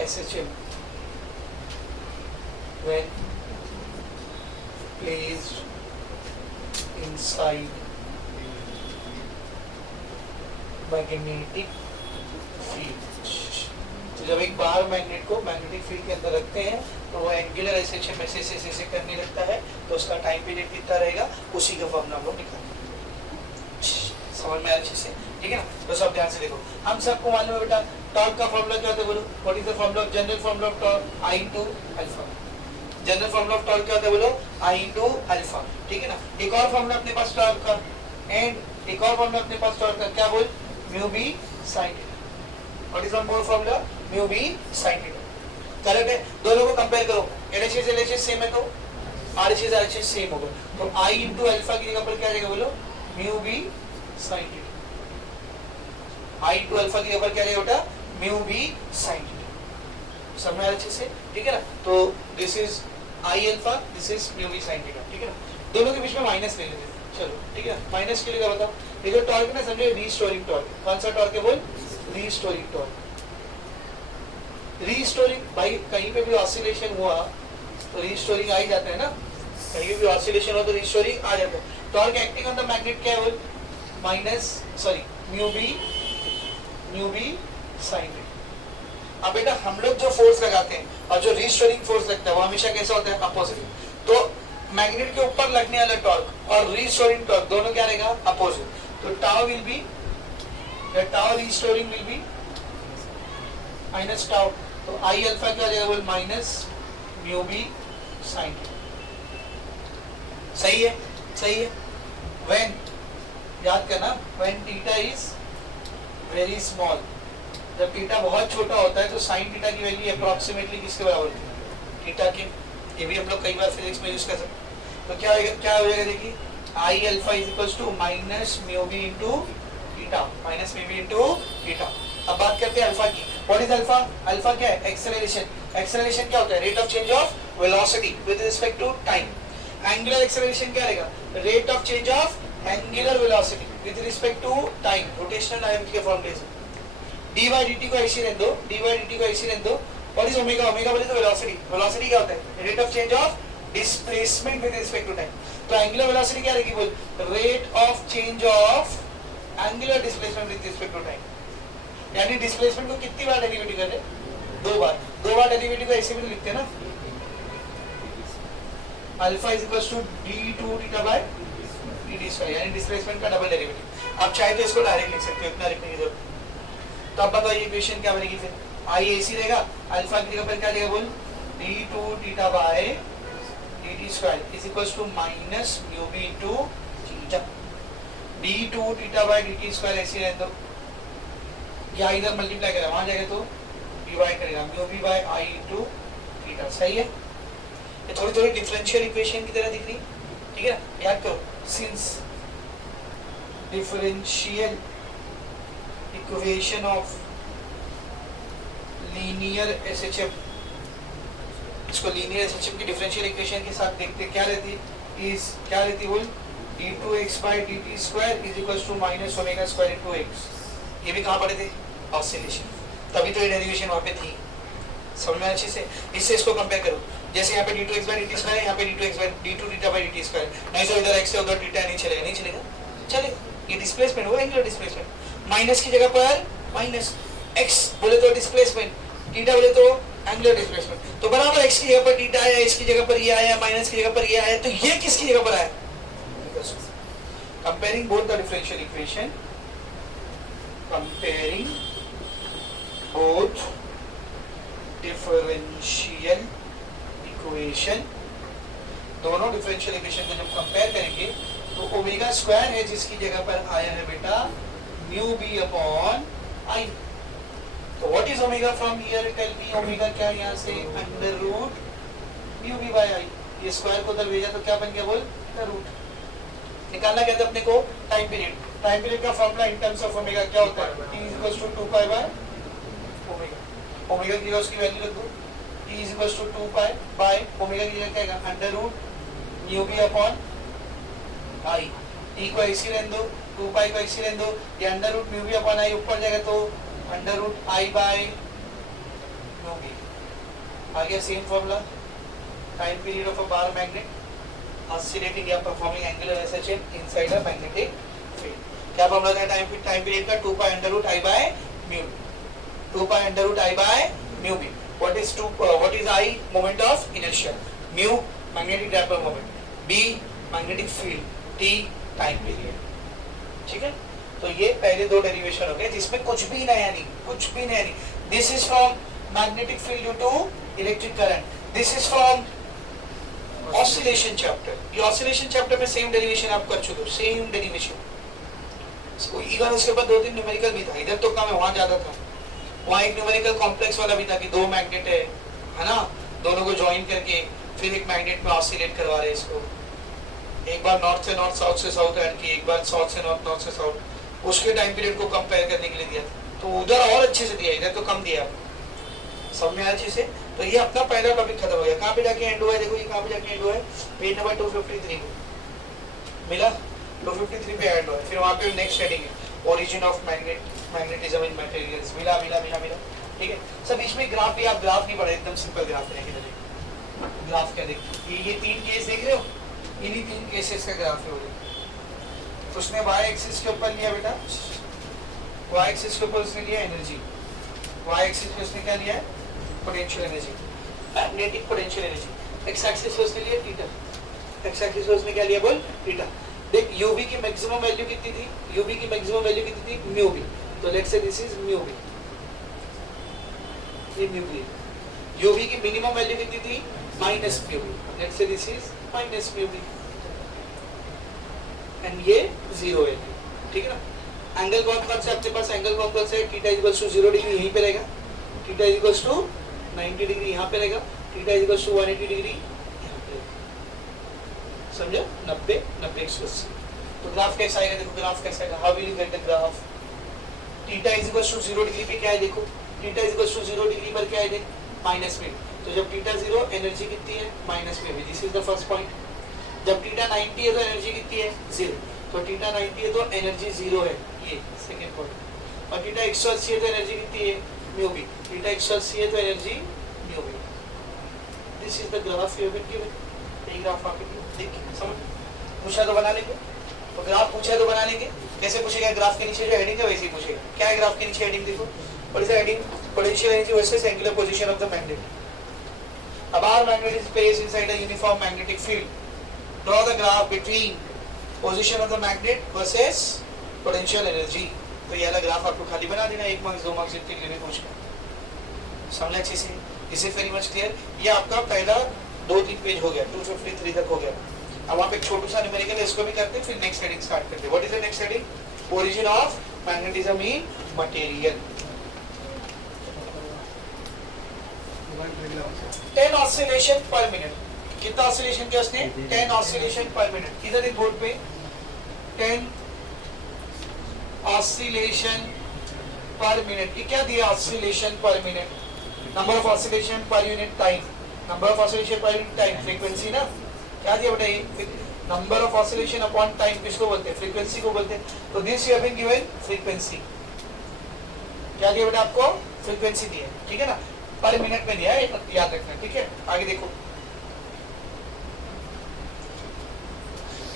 SHM when placed inside magnetic field। तो जब एक बार मैग्नेट को मैग्नेटिक फील्ड के अंदर रखते हैं तो वो एंगुलर SHM ऐसे करने लगता है, तो उसका टाइम पीरियड कितना रहेगा, उसी का फॉर्मूला हम लोग निकालेंगे। समझ में अच्छे से, ठीक है ना। तो सब ध्यान से देखो, हम सबको मालूम है बेटा टॉर्क का फॉर्मूला क्या होता है, बोलो, what is the formula of general formula of torque, I into alpha. General formula of torque क्या होता है, बोलो, आई इनटू अल्फा, ठीक है ना। एक और फॉर्मूला अपने पास टॉर्क का, एंड एक और फॉर्मूला अपने पास टॉर्क का, क्या बोल, mu B sine theta. What is one more formula, mu B sine theta. Correct है। दोनों को कंपेयर करो, LHS सेम है तो RHS सेम होगा, तो आई इनटू अल्फा की जगह पर क्या रहेगा, बोलो, mu B sine theta. I into alpha की जगह पर क्या रहेगा बेटा, म्यू बी साइन थीटा। समझ में अच्छे से, ठीक है ना। तो this is I alpha, this is mu B sine theta, ठीक है ना। दोनों के बीच में माइनस ले लेते हैं, चलो, ठीक है। माइनस के लिए क्या बताओ, देखो टॉर्क ना समझे, रीस्टोरिंग टॉर्क। कौन सा टॉर्क है, बोल, रीस्टोरिंग टॉर्क। रीस्टोरिंग, भाई कहीं पे भी ऑसिलेशन हुआ तो रीस्टोरिंग आ ही जाता है ना, कहीं भी ऑसिलेशन हो तो रीस्टोरिंग आ जाता है। Torque acting on the magnet क्या है, बोल, म्यू बी साइन थीटा। अब बेटा हम लोग जो फोर्स लगाते हैं और जो रीस्टोरिंग फोर्स लगता है वो हमेशा कैसा होता है, अपोजिट। तो मैग्नेट के ऊपर लगने वाला टॉर्क और रीस्टोरिंग टॉर्क दोनों क्या रहेगा, अपोजिट। तो tau will be, tau restoring will be minus tau, तो आई अल्फा क्या हो जाएगा, बोल, minus mu B sine theta. सही है, सही है। व्हेन, याद करना, when theta is very small, जब थीटा बहुत छोटा होता है तो साइन थीटा की वैल्यू अप्रोक्सीमेटली किसके बराबर होती है, थीटा के। ये भी हम लोग कई बार फिजिक्स में यूज कर सकते हैं। तो क्या होगा, क्या हो जाएगा देखिए, I alpha is equals to minus mu B into theta, minus mu B into theta. अब बात करते हैं अल्फा की। What is alpha? अल्फा क्या है? एक्सेलरेशन। एक्सेलरेशन क्या होता है? Rate of change of velocity with respect to time. Angular acceleration क्या रहेगा? Rate of change of angular velocity with respect to time, rotational dynamics के फॉर्मूले से। डी बाई डी टी को ऐसे रहने दो, डी बाई डी टी को ऐसे रहने दो। What is omega? ओमेगा बोले तो वेलोसिटी। वेलोसिटी क्या होता है? Rate of change of displacement with respect to time. तो एंगुलर वेलोसिटी क्या रहेगी बोल? Rate of change of angular displacement with respect to time. यानी डिस्प्लेसमेंट को कितनी बार डेरिवेटिव कर रहे? दो बार। दो बार डेरिवेटिव को ऐसे भी तो लिखते हैं ना, alpha is equals to d2 theta by dt square, यानी डिस्प्लेसमेंट का डबल डेरिवेटिव। आप चाहे तो इसको डायरेक्ट लिख सकते हो, इतना लिखने की जरूरत। तो अब बताओ ये इक्वेशन क्या बनेगी फिर? आई ऐसी रहेगा, अल्फा की जगह पर क्या रहेगा बोल? d2 theta by dt square is equals to minus mu B into theta. d2 theta by dt square ऐसे रहने दो, या इधर मल्टीप्लाई करेगा, वहां जाएगा तो डिवाइड करेगा mu B by I into theta. सही है? ये थोड़ी थोड़ी डिफरेंशियल इक्वेशन की तरह दिख रही, ठीक है ना? याद करो, since differential equation of linear SHM, इसको लीनियर एसएचएम की डिफरेंशियल इक्वेशन के साथ देखते क्या रहती इज, क्या रहती बोल? d2x by dt square is equals to minus omega square into x। ये भी कहाँ पढ़े थे? ऑसिलेशन। तभी तो ये डेरिवेशन वहाँ पे थी, समझ में अच्छे से। इससे इसको कंपेयर करो, जैसे यहाँ पे d2x by dt स्क्वायर है, यहाँ पे d2 theta by dt square. नहीं तो इधर x है उधर थीटा, नहीं चलेगा, नहीं चलेगा, चलेगा। ये डिस्प्लेसमेंट होगा, एंगुलर डिस्प्लेसमेंट। माइनस की जगह पर माइनस, x बोले तो डिस्प्लेसमेंट, थीटा बोले तो एंगुलर डिस्प्लेसमेंट। तो बराबर x की जगह पर थीटा आया, इसकी जगह पर ये आया, माइनस की जगह पर ये आया, तो ये किसकी जगह पर आया? Comparing both the differential equation, comparing both differential equation, दोनों डिफरेंशियल इक्वेशन को जब कंपेयर करेंगे तो ओमेगा स्क्वायर है जिसकी जगह पर आया है बेटा म्यू बी अपॉन आई। तो what is omega from here? Tell me, omega क्या है यहाँ से? Under root mu B by I. ये स्क्वायर को उधर भेजा तो क्या बन गया बोल? रूट। निकालना क्या था अपने को? Time period. टाइम पीरियड का formula in terms of omega क्या होता है? t equals to 2 pi by omega. Omega की उसकी वैल्यू रख दो, t equals to 2 pi by omega की जगह क्या आएगा? Under root mu B upon I. t को ऐसे रहने दो, 2 पाई को ऐसे रहने दो, ये under root mu B upon I ऊपर जाएगा तो under root I by mu B. आ गया same formula. Time period of a bar magnet oscillating या performing angular SHM inside a magnetic field। क्या फॉर्मूला था टाइम पीरियड का? 2 pi under root I by mu, 2 pi under root I by mu B. What is I? Moment of inertia, mu magnetic dipole moment, B magnetic field, T time period. ठीक है, तो ये पहले दो derivation हो गए जिसमें कुछ भी नया नहीं, कुछ भी नया नहीं। This is from magnetic field due to electric current, this is from oscillation chapter. ये ऑसिलेशन चैप्टर में सेम डेरिवेशन आप कर चुके हो, सेम डेरिवेशन। इवन उसके बाद 2-3 न्यूमेरिकल भी था, इधर तो कम है, वहां ज्यादा था। वहां एक न्यूमेरिकल कॉम्प्लेक्स वाला भी था कि दो मैग्नेट है ना, दोनों को ज्वाइन करके फिर एक मैग्नेट में ऑसिलेट करवा रहे इसको। एक बार नॉर्थ से नॉर्थ, साउथ से साउथ एंड की, एक बार साउथ से नॉर्थ, नॉर्थ से साउथ। उसके टाइम पीरियड को कंपेयर करने के लिए दिया था, तो उधर और अच्छे से दिया, इधर तो कम दिया। सब में अच्छे से। तो ये अपना पहला टॉपिक खत्म हो गया। कहाँ पे जाके एंड हुआ है? देखो ये कहाँ पे जाके एंड हुआ है? पेज नंबर 253 को मिला, 253 पे एंड हुआ है। फिर वहाँ पे नेक्स्ट हेडिंग है origin of magnetism in materials. मिला। ठीक है, सब बीच में ग्राफ भी, आप ग्राफ नहीं पढ़े, एकदम सिंपल ग्राफ है। ग्राफ क्या देखिए, ये 3 केस देख रहे हो, इन्हीं 3 केसेस का ग्राफ है। उसने वाई एक्सिस के ऊपर लिया बेटा, वाई एक्सिस के ऊपर उसने लिया एनर्जी, वाई एक्सिस पे उसने क्या लिया है? Potential energy, magnetic potential energy. X axis पे उसने लिया थीटा, एक्स एक्सिस पे उसने क्या लिया बोल? थीटा। देख यूवी की मैक्सिमम वैल्यू कितनी थी? यूवी की मैक्सिमम वैल्यू कितनी थी? Mu B. तो let's say this is mu B, ये म्यू बी। यूवी की मिनिमम वैल्यू कितनी थी? Minus mu B. Let's say this is minus mu B and ये 0 है, ठीक है ना। एंगल कौन सा अपने पास, एंगल कौन सा है, थीटा इक्वल्स टू 0 डिग्री यहीं पे रहेगा, थीटा इक्वल्स टू 90 डिग्री यहाँ पे रहेगा, थीटा इक्वल्स टू 180 डिग्री यहाँ पे रहेगा, समझो 90 90 180। तो ग्राफ कैसा आएगा, देखो ग्राफ कैसा आएगा, how will you get the graph, theta equals to 0 degree पे क्या है, देखो थीटा इक्वल्स टू 0 डिग्री पर क्या है, माइनस में, तो जब थीटा 0 एनर्जी कितनी है, माइनस में भी, this is the first point. जब थीटा 90 है तो एनर्जी कितनी है, 0, तो थीटा 90 है तो एनर्जी 0 है, ये सेकंड पॉइंट। और थीटा 180 है तो एनर्जी कितनी है, म्यू बी, थीटा 180 है तो energy mu B. This is the graph you have been given. ये ग्राफ आपके देखिए समझ पूछा तो बना लेंगे, तो ग्राफ पूछा तो बना लेंगे। कैसे पूछेगा, ग्राफ के नीचे जो हेडिंग है वैसे ही पूछेगा। क्या है ग्राफ के नीचे हेडिंग, देखो what is the heading, potential energy versus angular position of the magnet. A bar magnet is placed inside a uniform magnetic field. Draw the graph between position of the magnet versus potential energy. तो ये वाला graph आपको खाली बना देना, 1 marks 2 marks जितने के लिए पूछना, समझा अच्छे से, is it very much clear. ये आपका पहला 2-3 पेज हो गया, 253 तक हो गया। अब आप एक छोटा सा न्यूमेरिकल है, इसको भी करते हैं, फिर नेक्स्ट हेडिंग स्टार्ट करते हैं। What is the next heading, origin of magnetism in material. 10 oscillation per minute, कितना ऑसिलेशन किया उसने, 10 ऑसिलेशन पर मिनट। इधर एक बोर्ड पे 10 ऑसिलेशन पर मिनट, ये क्या दिया, oscillation per minute, number of oscillation per unit time, number of oscillation per unit time, frequency ना, क्या दिया बेटा ये, number of oscillation upon time किसको बोलते हैं, फ्रीक्वेंसी को बोलते हैं। तो this you have been given frequency, क्या दिया बेटा आपको, फ्रीक्वेंसी दी है, ठीक है ना, पर मिनट में दिया है, याद रखना, ठीक है। आगे देखो,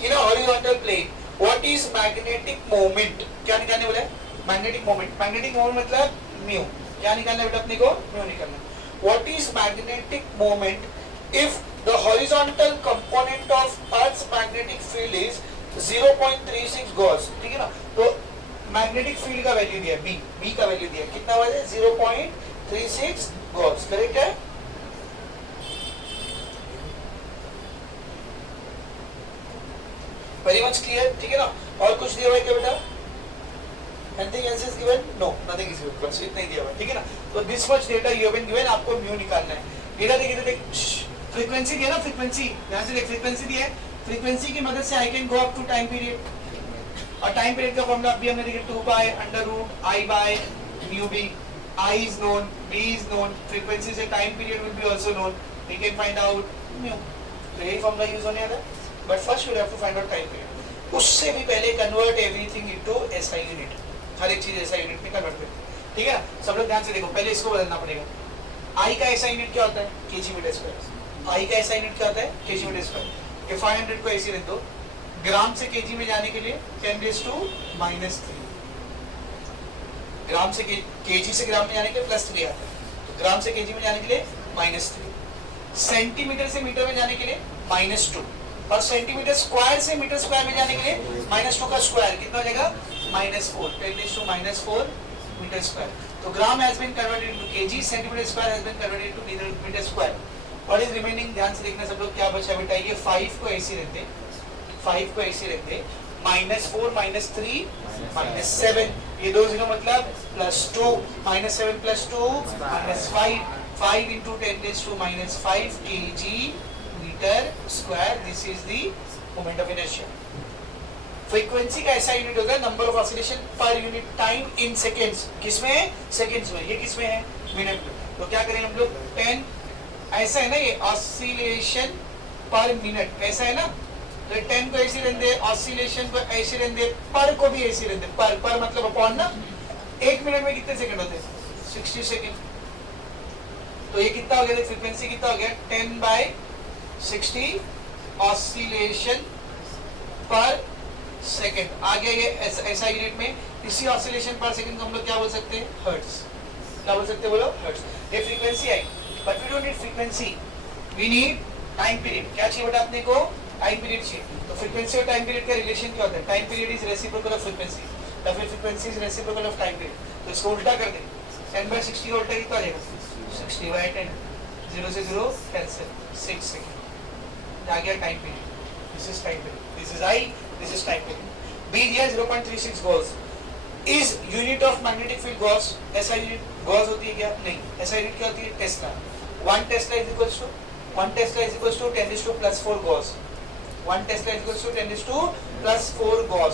in a horizontal plane what is magnetic moment, क्या निकालने बोला है, मैग्नेटिक मोमेंट। मैग्नेटिक मोमेंट मतलब म्यू, क्या निकालना है बेटा अपने को, म्यू निकालना। What is magnetic moment if the horizontal component of earth's magnetic field is 0.36 gauss, ठीक है ना। तो मैग्नेटिक फील्ड का वैल्यू दिया, बी का वैल्यू दिया, कितना हुआ है, 0.36 गॉस, करेक्ट है। वेरी मच क्लियर, ठीक है ना। और कुछ दिया हुआ है क्या बेटा, anything else is given, no nothing is given, बस इतना ही दिया हुआ है, ठीक है ना। तो this much data you have been given, आपको म्यू निकालना है। डेटा देखिए, देख फ्रीक्वेंसी दिया ना, फ्रीक्वेंसी यहां से देख, फ्रीक्वेंसी दिया है, फ्रीक्वेंसी की मदद से I can go up to time period, और टाइम पीरियड का फॉर्मूला भी हमने देखा 2 pi under root I by mu B. I is known, B is known, frequency से time period will be also known. We can find out mu. तो यही formula use होने वाला है, but first we have to find out time period. उससे भी पहले convert everything into SI unit. हर एक चीज SI unit में कन्वर्ट करते हैं, ठीक है। सब लोग ध्यान से देखो, पहले इसको बदलना पड़ेगा। I का SI unit क्या होता है, kg मीटर स्क्वायर। I का SI unit क्या होता है, kg मीटर स्क्वायर। ये 500 को ऐसे रख दो, ग्राम से kg में जाने के लिए 10⁻⁻3, ग्राम से केजी से ग्राम में जाने के लिए +3 आता है, तो ग्राम से केजी में जाने के लिए -3, सेंटीमीटर से मीटर में जाने के लिए -2, और सेंटीमीटर स्क्वायर से मीटर स्क्वायर में जाने के लिए -2 का स्क्वायर कितना हो जाएगा, -4, 10⁻⁻4 मीटर स्क्वायर। तो gram has been converted into KG, centimetre square has been converted into metre square. और इज रिमेनिंग, ध्यान से देखना सब लोग, क्या बचा बेटा, ये 5 को ऐसे रखते, 5 को ऐसे रखते, -4 -3 -7, ये 2 0 मतलब +2, -7 +2 -5, 5 into 10⁻⁻5 kg metre square. This is the moment of inertia. Frequency का ऐसा यूनिट होता है number of oscillation per unit time in seconds, किसमें, सेकेंड्स में, ये किसमें है, मिनट में। तो क्या करेंगे हम लोग, 10 ऐसा है ना, ये ऑसिलेशन पर मिनट ऐसा है ना, तो 10 को ऐसे रहने दे, ऑसिलेशन को ऐसे रहने दे, पर को भी ऐसे रहने दे, पर मतलब अपॉन ना, 1 मिनट में कितने सेकंड होते हैं, 60 सेकंड। तो ये कितना हो गया, फ्रीक्वेंसी कितना हो गया, 10/60 ऑसिलेशन पर सेकंड। आ गया ये ऐसा यूनिट में। इसी ऑसिलेशन पर सेकंड को हम लोग क्या बोल सकते हैं, हर्ट्ज। क्या बोल सकते हैं, बोलो हर्ट्ज। ये फ्रीक्वेंसी आई, but we don't need frequency, we need time period. क्या चाहिए बेटा अपने को, टाइम पीरियड चाहिए। तो फ्रीक्वेंसी और टाइम पीरियड का रिलेशन क्या होता है, time period is reciprocal of frequency, या फिर frequency is reciprocal of time period. तो इसको उल्टा कर दें, 10/60 का उल्टा कितना आ जाएगा, 60/10, 0 से 0 कैंसिल, 6 सेकंड। आ गया time period, this is time period, this is I, this is time period. B दिया 0.36 gauss, is unit of magnetic field gauss. ऐसा यूनिट गॉस होती है क्या? नहीं। ऐसा यूनिट क्या होती है? Tesla. 1 tesla is equals to 10 + 4 gauss. 1 tesla is equals to 10 + 4 gauss.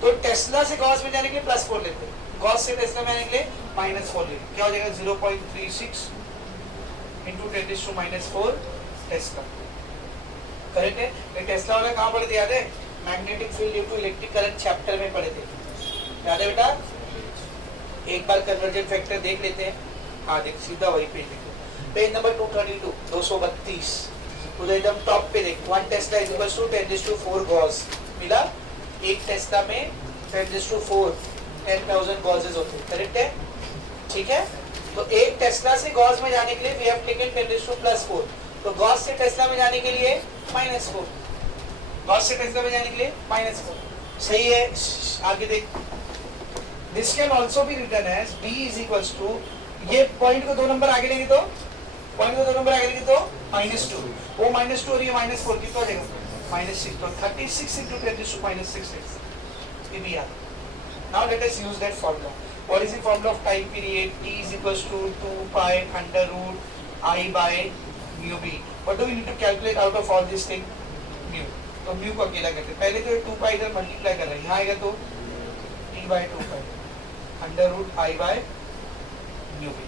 तो टेस्ला से गॉस में जाने के लिए +4 लेते हैं, गॉस से टेस्ला में आने के लिए -4 लेते हैं। क्या हो जाएगा? 0.36 × 10 - 4 टेस्ला। करेक्ट है? ये टेस्ला वाला कहाँ पढ़े थे याद है? Magnetic field due to electric current chapter में पढ़े थे, याद है बेटा? एक बार कन्वर्जेंट फैक्टर देख लेते हैं। हाँ देख, सीधा वही पेज देखो, पेज नंबर 232 232, उधर एकदम टॉप पे देख। 1 tesla is equal to 10 / 4 gauss मिला। एक टेस्ला में 10 / 4 10,000 गॉसेस होते हैं, करेक्ट है? ठीक है, तो एक टेस्ला से गॉस में जाने के लिए वी हैव टेकन 10 + 4, तो गॉस से टेस्ला में जाने के लिए -4, गॉस से टेस्ला में जाने के लिए -4, सही है? आगे देख, this can also be written as b is equals to, ये पॉइंट को 2 नंबर आगे लेंगे तो, पॉइंट को 2 नंबर आगे लेंगे तो -2, वो -2 और ये -4 कितना हो जाएगा? -6, तो 36 × 10 - 6 ये भी याद। Now let us use that formula. What is the formula of time period? t is equals to 2 pi √I/μb। What do we need to calculate out of all this thing? Mu. तो mu को अकेला करते हैं, पहले तो 2 pi इधर multiply कर रहे हैं, यहाँ आएगा तो t/2 pi √I/μb।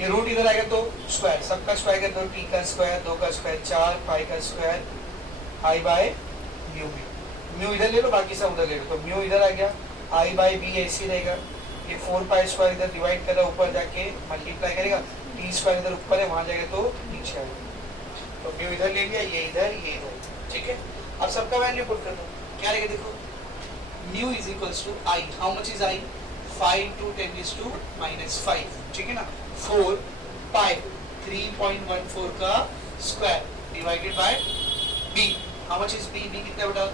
ये रूट इधर आएगा तो स्क्वायर, सबका स्क्वायर कर दो, t का स्क्वायर, 2 का स्क्वायर 4, पाई का स्क्वायर I/μb। म्यू इधर ले लो, बाकी सब उधर ले लो, तो म्यू इधर आ गया, I/b ऐसे रहेगा। ये 4 पाई स्क्वायर इधर डिवाइड कर रहा है, ऊपर जाके मल्टीप्लाई करेगा, t स्क्वायर इधर ऊपर है, वहां जाएगा तो नीचे आएगा। तो म्यू इधर ले लिया, ये इधर, ये इधर, ठीक है? अब सबका वैल्यू पुट कर दो, क्या रहेगा देखो, mu is equals to I, how much is I? 5 × 10 - 5, ठीक है ना? 4 पाई 3.14 का square divided by b, how much is b? b कितना बेटा?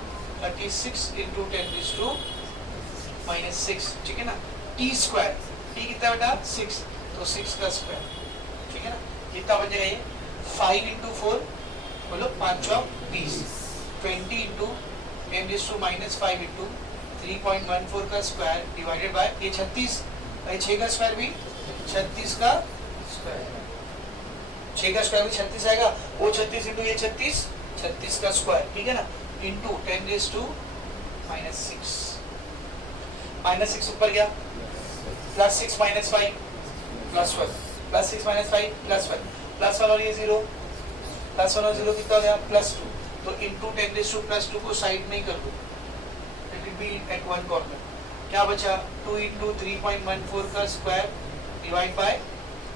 36 × 10 - 6, ठीक है ना? t स्क्वायर, t कितना बेटा? 6, तो 6 का स्क्वायर, ठीक है ना? कितना बन जाएगा ये? 5 × 4 बोलो 5 × 20, 20 × 10 - 5 × 3.14 का स्क्वायर डिवाइडेड बाय ये 36, 6 का स्क्वायर भी 36 का स्क्वायर, 6 का स्क्वायर भी 36 आएगा, वो 36 × ये 36, 36 का स्क्वायर, ठीक है ना? इंटू 10 - 6, -6 ऊपर गया, +6 - 5 +1, +6 - 5 +1, +1 और ये 0, +1 और 0 कितना हो गया? +2, तो इंटू 10 + 2 को साइड में ही कर दो, it will be at one corner. क्या बचा? 2 × 3.14 का स्क्वायर डिवाइड बाय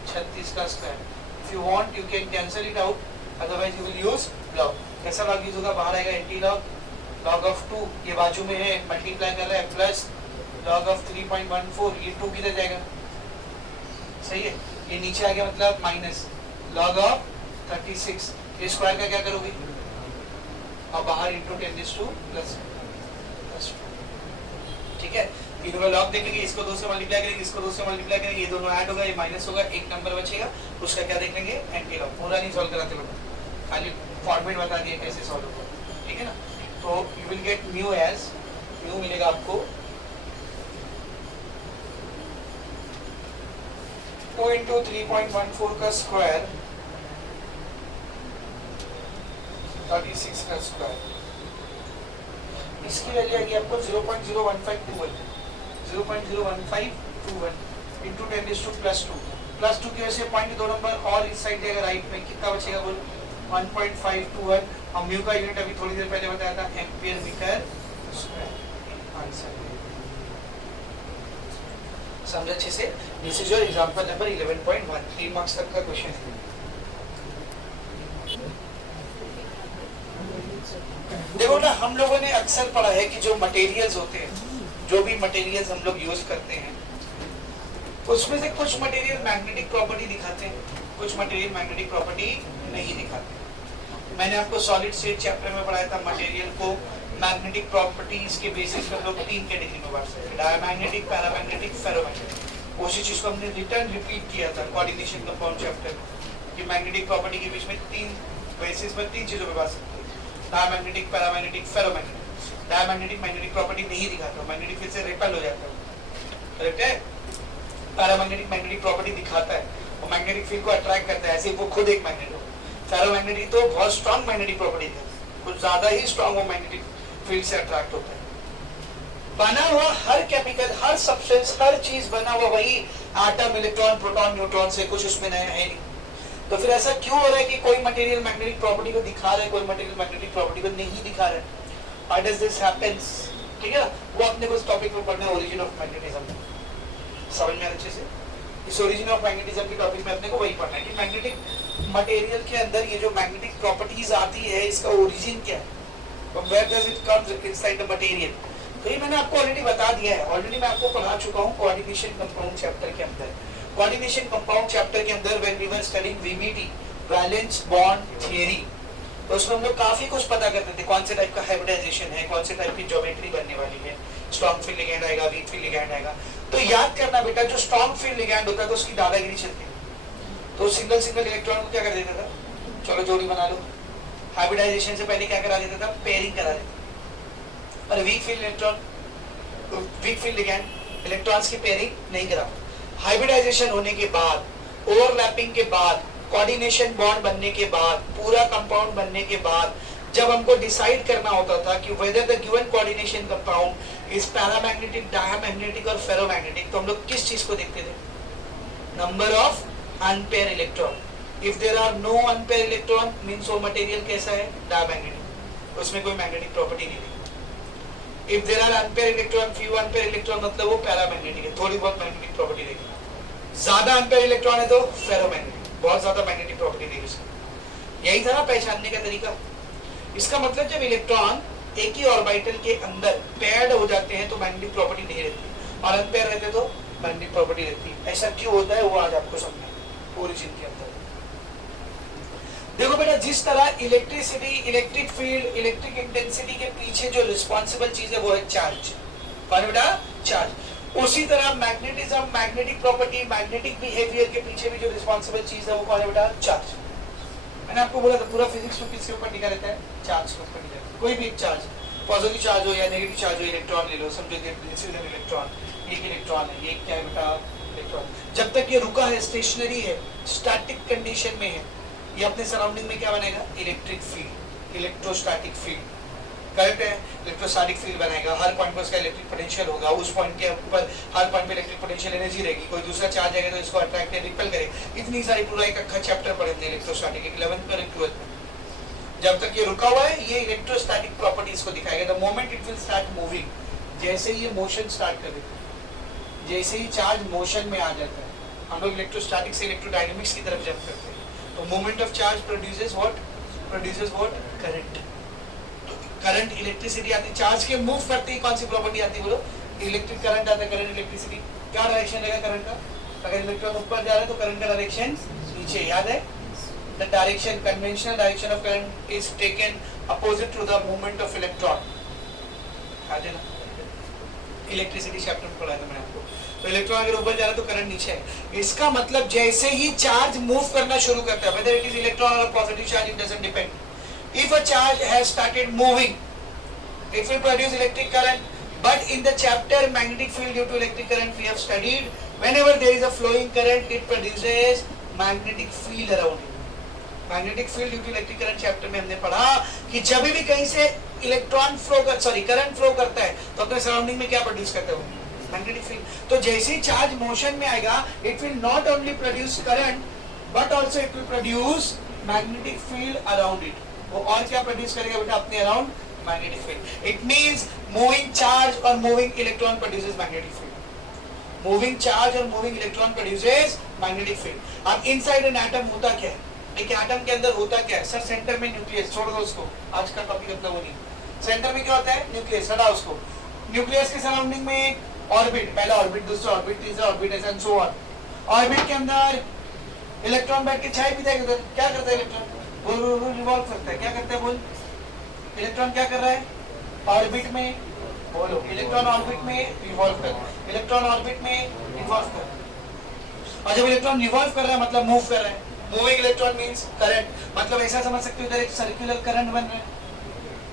36 का square. If you want you can cancel it out, otherwise you will use log. कैसा लॉग यूज होगा? बाहर आएगा एंटी लॉग, लॉग ऑफ 2 ये बाजू में है, मल्टीप्लाई कर रहा है, प्लस लॉग ऑफ 3.14, ये 2 किधर जाएगा? सही है, ये नीचे आ गया, मतलब माइनस लॉग ऑफ 36, ये स्क्वायर का क्या करोगे? और बाहर इंटू 10 + +2, ठीक है? तीनों का लॉग देखेंगे, इसको 2 से मल्टीप्लाई करेंगे, इसको 2 से मल्टीप्लाई करेंगे, ये दोनों ऐड होगा, ये माइनस होगा, एक नंबर बचेगा, उसका क्या देखेंगे? Anti log. पूरा नहीं सॉल्व कराते बेटा, खाली फॉर्मेट बता दिया कैसे सॉल्व होगा, ठीक है ना? तो you will get mu as, mu मिलेगा आपको 2 × 3.14 का स्क्वायर 36 का स्क्वायर, इसकी वैल्यू आएगी आपको 0.01521, 0.01521 इंटू 10 + 2, +2 की वजह से पॉइंट 2 नंबर और इस साइड जाएगा राइट में, कितना बचेगा बोल? 1.521। हम म्यू का यूनिट अभी थोड़ी देर पहले बताया था, एम्पियर मीटर स्क्वायर। आंसर समझ अच्छे से? This is your example number 11.1, 3 marks तक का क्वेश्चन है। देखो ना, हम लोगों ने अक्सर पढ़ा है कि जो मटेरियल्स होते हैं, जो भी मटेरियल्स हम लोग यूज करते हैं, उसमें से कुछ मटेरियल मैग्नेटिक प्रॉपर्टी दिखाते हैं, कुछ मटेरियल मैग्नेटिक प्रॉपर्टी नहीं दिखाते। मैंने आपको सॉलिड स्टेट चैप्टर में पढ़ाया था, मटेरियल को मैग्नेटिक प्रॉपर्टीज के बेसिस पर लोग 3 कैटेगरी में बांट सकते हैं, डायमैग्नेटिक, पैरामैग्नेटिक, फेरोमैग्नेटिक। उसी चीज को हमने रिपीट किया था कोऑर्डिनेशन कंपाउंड चैप्टर में, कि मैग्नेटिक प्रॉपर्टी के बीच में 3 बेसिस पर 3 चीजों में बांट सकते हैं, diamagnetic, paramagnetic, ferromagnetic. Diamagnetic magnetic property नहीं दिखाता, मैग्नेटिक फील्ड से रिपेल हो जाता है, करेक्ट है? पैरामैग्नेटिक मैग्नेटिक प्रॉपर्टी दिखाता है, वो मैग्नेटिक फील्ड को अट्रैक्ट करता है, ऐसे वो खुद एक मैग्नेट हो। फेरोमैग्नेटिक तो बहुत स्ट्रॉन्ग मैग्नेटिक प्रॉपर्टी है, कुछ ज्यादा ही स्ट्रॉन्ग वो मैग्नेटिक फील्ड से अट्रैक्ट होता है। बना हुआ हर केमिकल, हर सब्सटेंस, हर चीज बना हुआ वही एटम, इलेक्ट्रॉन, प्रोटॉन, न्यूट्रॉन से, कुछ उसमें नया है नहीं। तो फिर ऐसा क्यों हो रहा है कि कोई मटेरियल मैग्नेटिक प्रॉपर्टी को दिखा रहा है, कोई मटेरियल मैग्नेटिक प्रॉपर्टी को नहीं दिखा रहा है? Why does this happens? ठीक है ना, वो अपने को इस टॉपिक में पढ़ना है, ओरिजिन ऑफ मैग्नेटिज्म में। समझ में आ रहा अच्छे से? इस ओरिजिन ऑफ मैग्नेटिज्म के टॉपिक में अपने को वही पढ़ना है कि मैग्नेटिक मटेरियल के अंदर ये जो मैग्नेटिक प्रॉपर्टीज आती है, इसका ओरिजिन क्या है, where does it comes inside the material? तो ये मैंने आपको ऑलरेडी बता दिया है, ऑलरेडी मैं आपको पढ़ा चुका हूँ कोऑर्डिनेशन कंपाउंड चैप्टर के अंदर। कोऑर्डिनेशन कंपाउंड चैप्टर के अंदर when we were studying VBT, valence bond theory, तो उसमें हम लोग काफी कुछ पता करते थे, कौन से टाइप का हाइब्रिडाइजेशन है, कौन से टाइप की ज्योमेट्री बनने वाली है, स्ट्रॉन्ग फील्ड लिगैंड आएगा, वीक फील्ड लिगैंड आएगा। तो याद करना बेटा, जो स्ट्रॉन्ग फील्ड लिगैंड होता है तो उसकी दादागिरी चलती है, तो सिंगल सिंगल इलेक्ट्रॉन को क्या कर देता था, चलो जोड़ी बना लो। हाइब्रिडाइजेशन से पहले क्या करा देता था, पेयरिंग करा देता। और weak field electron, weak field ligand electrons की पेयरिंग नहीं करा। हाइब्रिडाइजेशन होने के बाद, ओवरलैपिंग के बाद, कोऑर्डिनेशन बॉन्ड बनने के बाद, पूरा कंपाउंड बनने के बाद, जब हमको डिसाइड करना होता था कि whether the given coordination compound is paramagnetic, diamagnetic और फेरोमैग्नेटिक, तो हम लोग किस चीज को देखते थे, number of unpaired electron. If there are no unpaired electron means वो मटेरियल कैसा है, डायमैग्नेटिक, उसमें कोई मैग्नेटिक प्रॉपर्टी नहीं थी। If there are unpaired electron, few unpaired electron, मतलब वो पैरामैग्नेटिक है, थोड़ी बहुत मैग्नेटिक प्रॉपर्टी देगी। ज्यादा अनपेयर इलेक्ट्रॉन है तो फेरोमैग्नेटिक, बहुत ज्यादा मैग्नेटिक प्रॉपर्टी देगी उसमें। यही था ना पहचानने का तरीका। इसका मतलब जब इलेक्ट्रॉन एक ही ऑर्बिटल के अंदर पेयर्ड हो जाते हैं तो मैग्नेटिक प्रॉपर्टी नहीं रहती, और अनपेयर रहते तो मैग्नेटिक प्रॉपर्टी रहती है। ऐसा क्यों होता है वो आज आपको समझना ओरिजिन के अंदर। देखो बेटा, जिस तरह electricity, electric field, electric intensity के पीछे जो रिस्पॉन्सिबल चीज है वो है चार्ज, कौन बेटा, चार्ज। उसी तरह magnetism, magnetic property, magnetic behaviour के पीछे भी जो रिस्पॉन्सिबल चीज है वो कौन है बेटा, चार्ज। मैंने आपको बोला था पूरा फिजिक्स तो किसके ऊपर टिका रहता है, चार्ज के ऊपर टिका रहता है। कोई भी एक चार्ज, पॉजिटिव चार्ज हो या नेगेटिव चार्ज हो, इलेक्ट्रॉन ले लो, समझो दिस इज एन इलेक्ट्रॉन, ये इलेक्ट्रॉन है, ये क्या है बेटा, इलेक्ट्रॉन। जब तक ये रुका है, स्टेशनरी है, स्टैटिक कंडीशन में है, ये अपने सराउंडिंग में क्या बनेगा, electric field, electrostatic field, correct है, इलेक्ट्रोस्टैटिक फील्ड बनाएगा। हर पॉइंट पर उसका इलेक्ट्रिक पोटेंशियल होगा, उस पॉइंट के ऊपर हर पॉइंट पे इलेक्ट्रिक पोटेंशियल एनर्जी रहेगी, कोई दूसरा चार्ज आएगा तो इसको अट्रैक्ट या रिपेल करेगा। इतनी सारी पूरा एक अक्खा चैप्टर पढ़े थे इलेक्ट्रोस्टैटिक 11th और 12th में। जब तक ये रुका हुआ है, ये इलेक्ट्रोस्टैटिक प्रॉपर्टीज को दिखाएगा। The moment it will start moving, जैसे ही ये मोशन स्टार्ट कर देता है, जैसे ही चार्ज मोशन में आ जाता है, हम लोग इलेक्ट्रोस्टैटिक से इलेक्ट्रोडायनेमिक्स की तरफ जंप करते हैं। तो moment of charge produces what, current. Current, electricity आती है, चार्ज के मूव करते ही कौन सी प्रॉपर्टी आती है बोलो, इलेक्ट्रिक करंट आता है, करंट इलेक्ट्रिसिटी। क्या डायरेक्शन रहेगा करंट का, अगर इलेक्ट्रॉन ऊपर जा रहा है तो करंट का डायरेक्शन नीचे, याद है, the direction, conventional direction of current is taken opposite to the movement of electron. याद है ना, इलेक्ट्रिसिटी चैप्टर में पढ़ाया था मैंने आपको। तो इलेक्ट्रॉन अगर ऊपर जा रहा है तो करंट नीचे है। इसका मतलब जैसे ही चार्ज मूव करना शुरू करता है, whether it is electron or positive charge, it doesn't depend. If a charge has started moving, it will produce electric current. But in the chapter magnetic field due to electric current, we have studied whenever there is a flowing current, it produces magnetic field around it. Magnetic field due to electric current chapter में हमने पढ़ा कि जब भी कहीं से electron flow कर, sorry current flow करता है तो अपने सराउंडिंग में क्या प्रोड्यूस करता है, मैग्नेटिक फील्ड। तो जैसे ही चार्ज मोशन में आएगा, it will not only produce current but also it will produce magnetic field around it. वो और क्या प्रोड्यूस करेगा बेटा अपने around, magnetic field. It means moving charge और moving electron produces magnetic field. Moving charge और moving electron produces magnetic field. अब inside an atom होता क्या है, एक एटम के अंदर होता क्या है, सर सेंटर में न्यूक्लियस, छोड़ दो उसको, आज का टॉपिक अपना वो नहीं। सेंटर में क्या होता है, न्यूक्लियस, हटा उसको। न्यूक्लियस के सराउंडिंग में ऑर्बिट, पहला ऑर्बिट, दूसरा ऑर्बिट, तीसरा orbit, and so on. Orbit के अंदर इलेक्ट्रॉन बैठ के चाय पीता है उधर, क्या करता है इलेक्ट्रॉन, बोल रिवॉल्व करता है, क्या करता है बोल, इलेक्ट्रॉन क्या कर रहा है ऑर्बिट में, बोलो, इलेक्ट्रॉन ऑर्बिट में रिवॉल्व कर, इलेक्ट्रॉन ऑर्बिट में रिवॉल्व कर। और जब इलेक्ट्रॉन रिवॉल्व कर रहा है मतलब मूव कर रहा है, मूविंग इलेक्ट्रॉन मींस करंट, मतलब ऐसा समझ सकते हो इधर एक सर्कुलर करंट बन रहा है,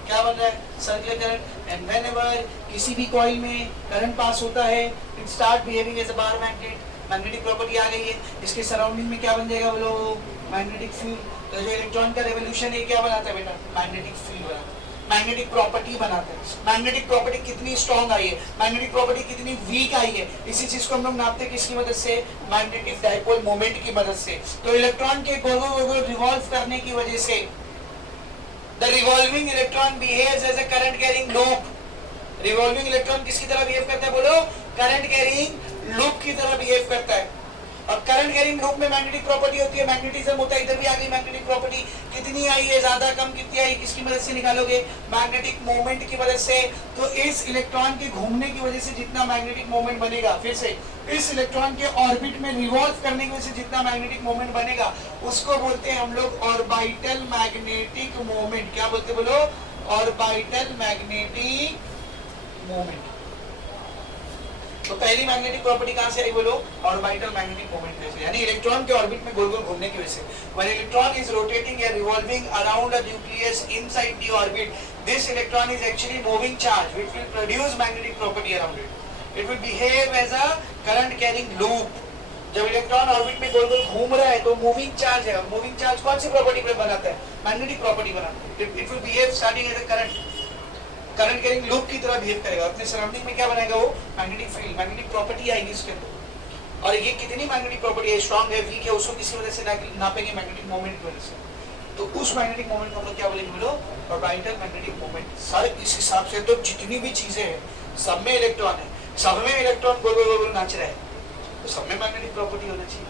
क्या बन रहा है, सर्कुलर करंट, एंड व्हेनेवर किसी भी कॉइल में करंट पास होता है it start behaving as a bar magnet. Magnetic property आ गई है, इसके सराउंडिंग में क्या बन जाएगा बोलो, मैग्नेटिक फील्ड। तो जो इलेक्ट्रॉन का रेवोल्यूशन है क्या बनाता है बेटा, मैग्नेटिक फील्ड बनाता है, मैग्नेटिक प्रॉपर्टी बनाता है। मैग्नेटिक प्रॉपर्टी कितनी स्ट्रॉन्ग आई है, मैग्नेटिक प्रॉपर्टी कितनी वीक आई है, इसी चीज को हम लोग नापते हैं किसकी मदद से, मैग्नेटिक डाइपोल मोमेंट की मदद से। तो इलेक्ट्रॉन के गोल गोल रिवॉल्व करने की वजह से the revolving electron behaves as a current carrying loop. Revolving electron किसकी तरह बिहेव करता है बोलो, करंट कैरिंग लूप की तरह बिहेव करता है। और करंट कैरिंग लूप में मैग्नेटिक प्रॉपर्टी होती है, मैग्नेटिज्म होता है। इधर भी आ गई मैग्नेटिक प्रॉपर्टी, कितनी आई है, ज्यादा कम कितनी आई, किसकी मदद से निकालोगे, मैग्नेटिक मोमेंट की मदद से। तो इस इलेक्ट्रॉन के घूमने की वजह से जितना मैग्नेटिक मोमेंट बनेगा, फिर से इस इलेक्ट्रॉन के ऑर्बिट में रिवॉल्व करने की वजह से जितना मैग्नेटिक मोमेंट बनेगा उसको बोलते हैं हम लोग ऑर्बिटल मैग्नेटिक मोमेंट। क्या बोलते बोलो, ऑर्बिटल मैग्नेटिक मोमेंट। तो पहली मैग्नेटिक प्रॉपर्टी कहां से आई बोलो, ऑर्बिटल मैग्नेटिक मोमेंट से, यानी इलेक्ट्रॉन के ऑर्बिट में गोल गोल घूमने की वजह से। व्हेन इलेक्ट्रॉन इज रोटेटिंग या revolving around a nucleus inside the orbit, this electron is actually moving charge which will produce magnetic property around it. It will behave as a current carrying loop. जब electron orbit में गोल गोल घूम रहा है तो moving charge है, और moving charge कौन सी प्रॉपर्टी पे बनाता है, मैग्नेटिक प्रॉपर्टी बनाता है। It will behave starting as a current carrying loop की तरह बिहेव करेगा। अपने सराउंडिंग में क्या बनाएगा वो, मैग्नेटिक फील्ड, मैग्नेटिक प्रॉपर्टी आएगी इसके अंदर। और ये कितनी मैग्नेटिक प्रॉपर्टी है, स्ट्रांग है, वीक है, उसको किसी वजह से नापेंगे, मैग्नेटिक मोमेंट की वजह से। तो उस मैग्नेटिक मोमेंट को हम लोग क्या बोलेंगे बोलो, ऑर्बिटल मैग्नेटिक मोमेंट। सारे इस हिसाब से तो जितनी भी चीजें हैं सब में इलेक्ट्रॉन है, सब में इलेक्ट्रॉन गोल गोल गोल नाच रहा है, तो सब में मैग्नेटिक प्रॉपर्टी होना चाहिए,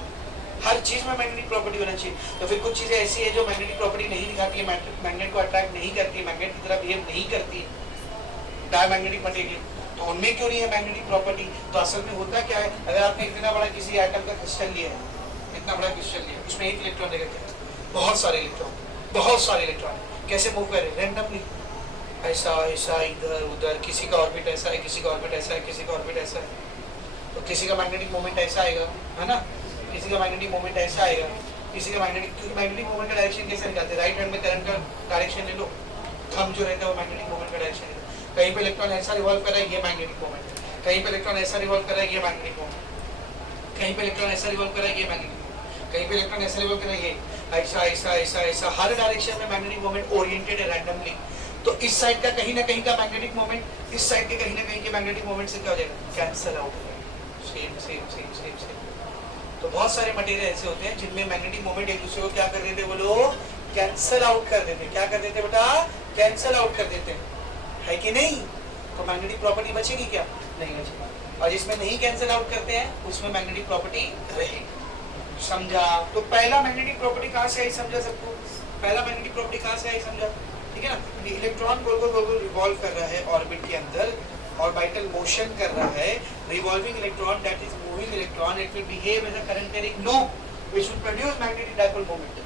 हर चीज में मैग्नेटिक प्रॉपर्टी होना चाहिए। तो फिर कुछ चीजें ऐसी है जो मैग्नेटिक प्रॉपर्टी नहीं दिखाती है, मैग्नेट को अट्रैक्ट नहीं करती, मैग्नेट की तरह बिहेव नहीं करती, डायमैग्नेटिक मटेरियल, तो उनमें क्यों नहीं है मैग्नेटिक प्रॉपर्टी। तो असल में होता क्या है, अगर आपने इतना बड़ा किसी एटम का क्रिस्टल लिया है, इतना बड़ा क्रिस्टल लिया, उसमें एक इलेक्ट्रॉन देगा क्या, बहुत सारे इलेक्ट्रॉन कैसे मूव कर रहे हैं, रैंडमली, ऐसा ऐसा, इधर उधर, किसी का ऑर्बिट ऐसा है, किसी का ऑर्बिट ऐसा है, किसी का ऑर्बिट ऐसा है। तो किसी का मैग्नेटिक मोमेंट ऐसा आएगा, है ना, किसी का मैग्नेटिक मोमेंट ऐसा आएगा, किसी का मैग्नेटिक, क्योंकि मैग्नेटिक मोमेंट का डायरेक्शन कैसे निकालते हैं, राइट हैंड में करंट का डायरेक्शन ले लो, थंब जो रहता है वो मैग्नेटिक मोमेंट का डायरेक्शन है। कहीं पे इलेक्ट्रॉन ऐसा रिवॉल्व कर रहा है, ये मैग्नेटिक मोमेंट है, कहीं पे इलेक्ट्रॉन ऐसा रिवॉल्व कर रहा है, ये मैग्नेटिक मोमेंट, कहीं पे इलेक्ट्रॉन ऐसा रिवॉल्व कर रहा है, ये मैग्नेटिक मोमेंट, कहीं पे इलेक्ट्रॉन ऐसा रिवॉल्व कर रहा है, ये ऐसा ऐसा ऐसा ऐसा, हर डायरेक्शन में मैग्नेटिक मोमेंट ओरिएंटेड है रैंडमली। तो इस साइड का कहीं ना कहीं का मैग्नेटिक मोमेंट इस साइड के कहीं ना कहीं के मैग्नेटिक मोमेंट से क्या हो जाएगा, कैंसल आउट हो जाएगा, same same same same same. तो बहुत सारे मटेरियल ऐसे होते हैं जिनमें मैग्नेटिक मोमेंट एक दूसरे को क्या कर देते बोलो, कैंसल आउट कर देते। क्या कर देते बेटा, कैंसल आउट कर देते है कि नहीं। तो मैग्नेटिक प्रॉपर्टी बचेगी क्या, नहीं बचेगी। और जिसमें नहीं कैंसल आउट करते हैं उसमें मैग्नेटिक प्रॉपर्टी रहेगी। समझा। तो पहला मैग्नेटिक प्रॉपर्टी कहाँ से आई समझा सबको, पहला मैग्नेटिक प्रॉपर्टी कहाँ से आई समझा, ठीक है ना। इलेक्ट्रॉन गोल गोल गोल गोल रिवॉल्व कर रहा है ऑर्बिट के अंदर, ऑर्बिटल मोशन कर रहा है, revolving electron that is moving electron, it will behave as a current carrying loop which will produce magnetic dipole moment.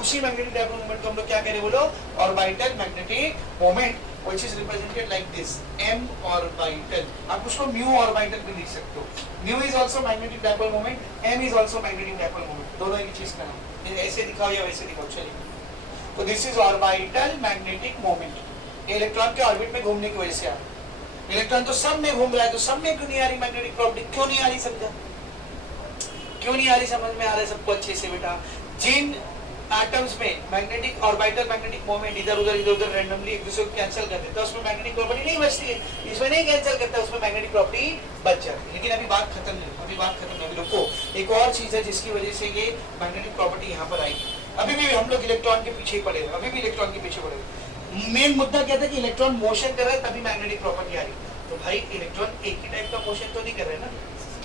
उसी मैग्नेटिक डाइपोल मोमेंट को हम लोग क्या करें बोलो, orbital magnetic moment which is represented like this, m orbital। आप उसको mu orbital भी लिख सकते हो। mu is also magnetic dipole moment, m is also magnetic dipole moment, दोनों एक ही चीज का नाम, ऐसे दिखाओ या वैसे दिखाओ, चलिए। तो this is orbital magnetic moment, electron के ऑर्बिट में घूमने की वजह से आ रहा है। इलेक्ट्रॉन तो सब में घूम रहा है, तो सब में क्यों नहीं आ रही मैग्नेटिक प्रॉपर्टी, क्यों नहीं आ रही समझा, क्यों नहीं आ रही समझ में आ रहा है सबको अच्छे से बेटा। जिन एटम्स में मैग्नेटिक ऑर्बिटल मैग्नेटिक मोमेंट इधर उधर रैंडमली एक दूसरे को कैंसिल कर देता है, उसमें मैग्नेटिक प्रॉपर्टी नहीं बचती है, इसमें नहीं कैंसिल करता है, उसमें मैग्नेटिक प्रॉपर्टी बच जाती है। लेकिन अभी बात खत्म नहीं, अभी बात खत्म नहीं, अभी रुको। एक और चीज है जिसकी वजह से ये मैग्नेटिक प्रॉपर्टी यहाँ पर आई। अभी भी हम लोग इलेक्ट्रॉन के पीछे ही पड़े, अभी भी इलेक्ट्रॉन के पीछे पड़े। मेन मुद्दा क्या था कि इलेक्ट्रॉन मोशन कर रहा है तभी मैग्नेटिक प्रॉपर्टी आ रही। तो भाई इलेक्ट्रॉन एक ही टाइप का मोशन तो नहीं कर रहे ना,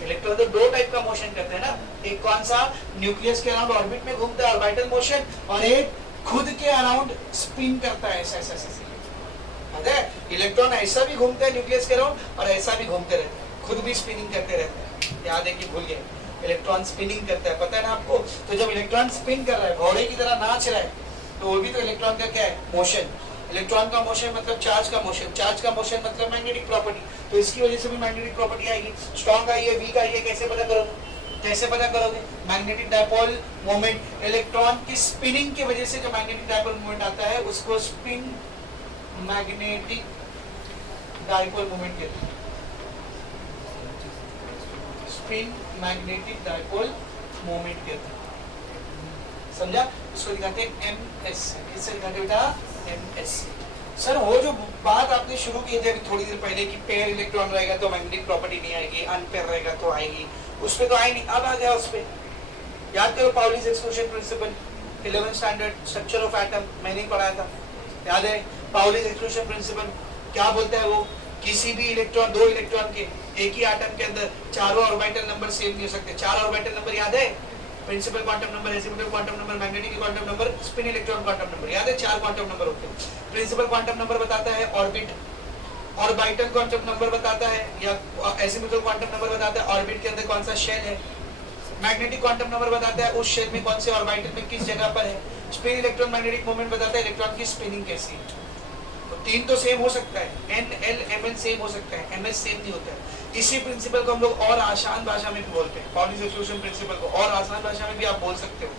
इलेक्ट्रॉन तो दो टाइप का मोशन करते हैं ना। एक कौन सा, न्यूक्लियस के अराउंड ऑर्बिट में घूमता है ऑर्बिटल मोशन, और एक खुद के अराउंड स्पिन करता है ऐसा ऐसा ऐसा। इलेक्ट्रॉन ऐसा भी घूमता है न्यूक्लियस के अराउंड और ऐसा भी घूमते रहते हैं, खुद भी स्पिनिंग करते रहते हैं। याद है कि भूल गए, इलेक्ट्रॉन स्पिनिंग करता है, पता है ना आपको। तो जब इलेक्ट्रॉन स्पिन कर रहा है, घोड़े की तरह नाच रहा है, तो वो भी तो इलेक्ट्रॉन का क्या है, मोशन। इलेक्ट्रॉन का मोशन मतलब चार्ज का मोशन, चार्ज का मोशन मतलब मैग्नेटिक प्रॉपर्टी। तो इसकी वजह से भी मैग्नेटिक प्रॉपर्टी आएगी। स्ट्रॉन्ग आई है, वीक आई है, कैसे पता करोगे, कैसे पता करोगे, मैग्नेटिक डाइपोल मोमेंट। इलेक्ट्रॉन की स्पिनिंग की वजह से जो मैग्नेटिक डाइपोल मोमेंट आता है उसको स्पिन मैग्नेटिक डाइपोल मोमेंट कहते हैं, स्पिन मैग्नेटिक डाइपोल मोमेंट कहते हैं, समझा? इसको दिखाते हैं एमएस, किससे दिखाते हैं बेटा? एमएस। सर वो जो बात आपने शुरू की थी अभी थोड़ी देर पहले कि पेयर इलेक्ट्रॉन रहेगा तो मैग्नेटिक प्रॉपर्टी नहीं आएगी, अनपेयर रहेगा तो आएगी, उस पे तो आई नहीं, अब आ गया उस पे। याद करो Pauli's exclusion principle, 11th standard structure of atom मैंने ही पढ़ाया था, याद है? पाउलीज एक्सक्लूजन प्रिंसिपल क्या बोलता है वो? किसी भी इलेक्ट्रॉन, दो इलेक्ट्रॉन के एक ही एटम के अंदर चारों ऑर्बिटल नंबर सेम नहीं हो सकते। चार ऑर्बिटल नंबर याद है? Principal quantum number, asymptotic quantum number, magnetic quantum number, spin electron quantum number, याद है? चार क्वांटम नंबर होते हैं। प्रिंसिपल क्वांटम नंबर बताता है ऑर्बिट, ऑर्बिटल क्वांटम नंबर बताता है या एसिम्पटोटिक क्वांटम नंबर बताता है ऑर्बिट के अंदर कौन सा शेल है, मैग्नेटिक क्वांटम नंबर बताता है उस शेल में कौन से ऑर्बिटल में किस जगह पर है, स्पिन इलेक्ट्रॉन मैग्नेटिक मोमेंट बताता है इलेक्ट्रॉन की स्पिनिंग कैसी है। तो तीन तो सेम हो सकता है, N L M N same हो सकता है, एमएस सेम नहीं होता है। इसी प्रिंसिपल को हम लोग और आसान भाषा में भी बोलते हैं, पाउलीज एक्सक्लूजन प्रिंसिपल को और आसान भाषा में भी आप बोल सकते हो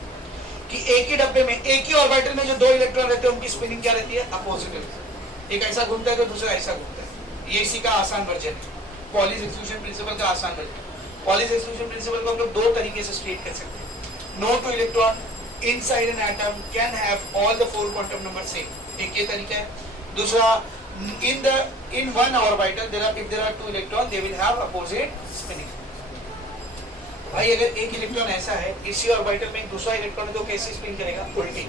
कि एक ही डब्बे में एक ही ऑर्बिटल में जो दो इलेक्ट्रॉन रहते हैं उनकी स्पिनिंग क्या रहती है? अपोजिट। एक ऐसा घूमता है तो दूसरा ऐसा घूमता है। ये इसी का आसान वर्जन है, पाउलीज एक्सक्लूजन प्रिंसिपल का आसान वर्जन। पाउलीज एक्सक्लूजन प्रिंसिपल को हम लोग दो तरीके से स्टेट कर सकते हैं। No two electron inside an atom can have all the four quantum numbers same, एक ये तरीका है। दूसरा, in one orbital if there are two electrons they will have opposite spinning। भाई अगर एक इलेक्ट्रॉन ऐसा है इसी ऑर्बिटल में एक दूसरा इलेक्ट्रॉन है तो कैसे स्पिन करेगा? उल्टी।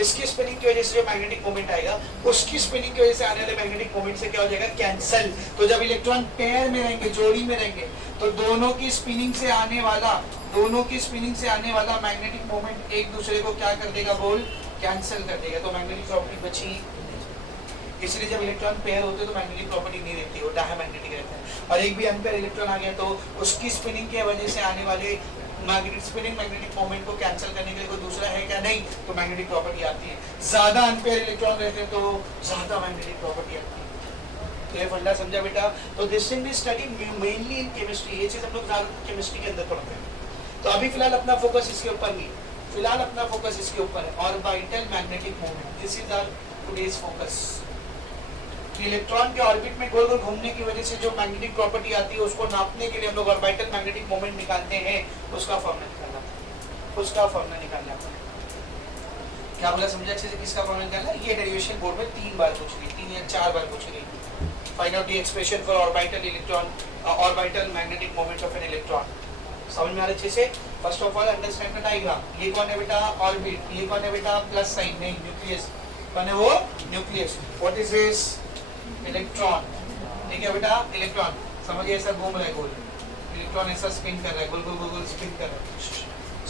इसकी स्पिनिंग की वजह से जो मैग्नेटिक मोमेंट आएगा उसकी स्पिनिंग की वजह से आने वाले मैग्नेटिक मोमेंट से क्या हो जाएगा? कैंसल। तो जब इलेक्ट्रॉन पेयर में रहेंगे, जोड़ी में रहेंगे, तो दोनों की स्पिनिंग से आने वाला मैग्नेटिक मोमेंट एक दूसरे को क्या कर देगा? बोल, कैंसिल कर देगा। तो मैग्नेटिक प्रॉपर्टी बची। इसलिए जब इलेक्ट्रॉन पेयर होते हैं तो मैग्नेटिक प्रॉपर्टी नहीं रहती, वो डायमैग्नेटिक रहता है। और एक भी अनपेयर इलेक्ट्रॉन आ गया तो उसकी स्पिनिंग की वजह से आने वाले मैग्नेटिक मोमेंट को कैंसिल करने के लिए कोई दूसरा है क्या? नहीं, तो मैग्नेटिक प्रॉपर्टी आती है। ज्यादा अनपेयर इलेक्ट्रॉन रहते हैं तो ज्यादा मैग्नेटिक प्रॉपर्टी आती है। तो ये फंडा समझा बेटा? तो this thing we study mainly in chemistry, ये चीज हम लोग ज्यादा केमिस्ट्री के अंदर पढ़ते हैं। तो अभी फिलहाल अपना फोकस इसके ऊपर नहीं, फिलहाल अपना फोकस इसके ऊपर है, orbital magnetic moment. This is our today's focus. Electron के ऑर्बिट में गोल गोल घूमने की वजह से जो मैग्नेटिक प्रॉपर्टी आती है उसको नापने के लिए हम लोग ऑर्बिटल मैग्नेटिक मोमेंट निकालते हैं, उसका फॉर्मूला निकालना है। क्या बोला समझा अच्छे से? किसका फॉर्मूला निकालना? ये डेरिवेशन बोर्ड में 3 बार पूछ रही, 3 या 4 बार पूछ रही। Find out the expression for orbital electron, orbital magnetic moment of an electron. समझ में आ रहा है अच्छे से? First of all understand the diagram. ये कौन है बेटा? ऑर्बिट। ये कौन है बेटा? प्लस साइन, नहीं न्यूक्लियस। कौन है वो? Nucleus. What is this? Electron. ठीक है बेटा, इलेक्ट्रॉन समझिए ऐसा घूम रहा है गोल, इलेक्ट्रॉन ऐसा स्पिन कर रहा है, गोल गोल गोल गोल स्पिन कर रहा है,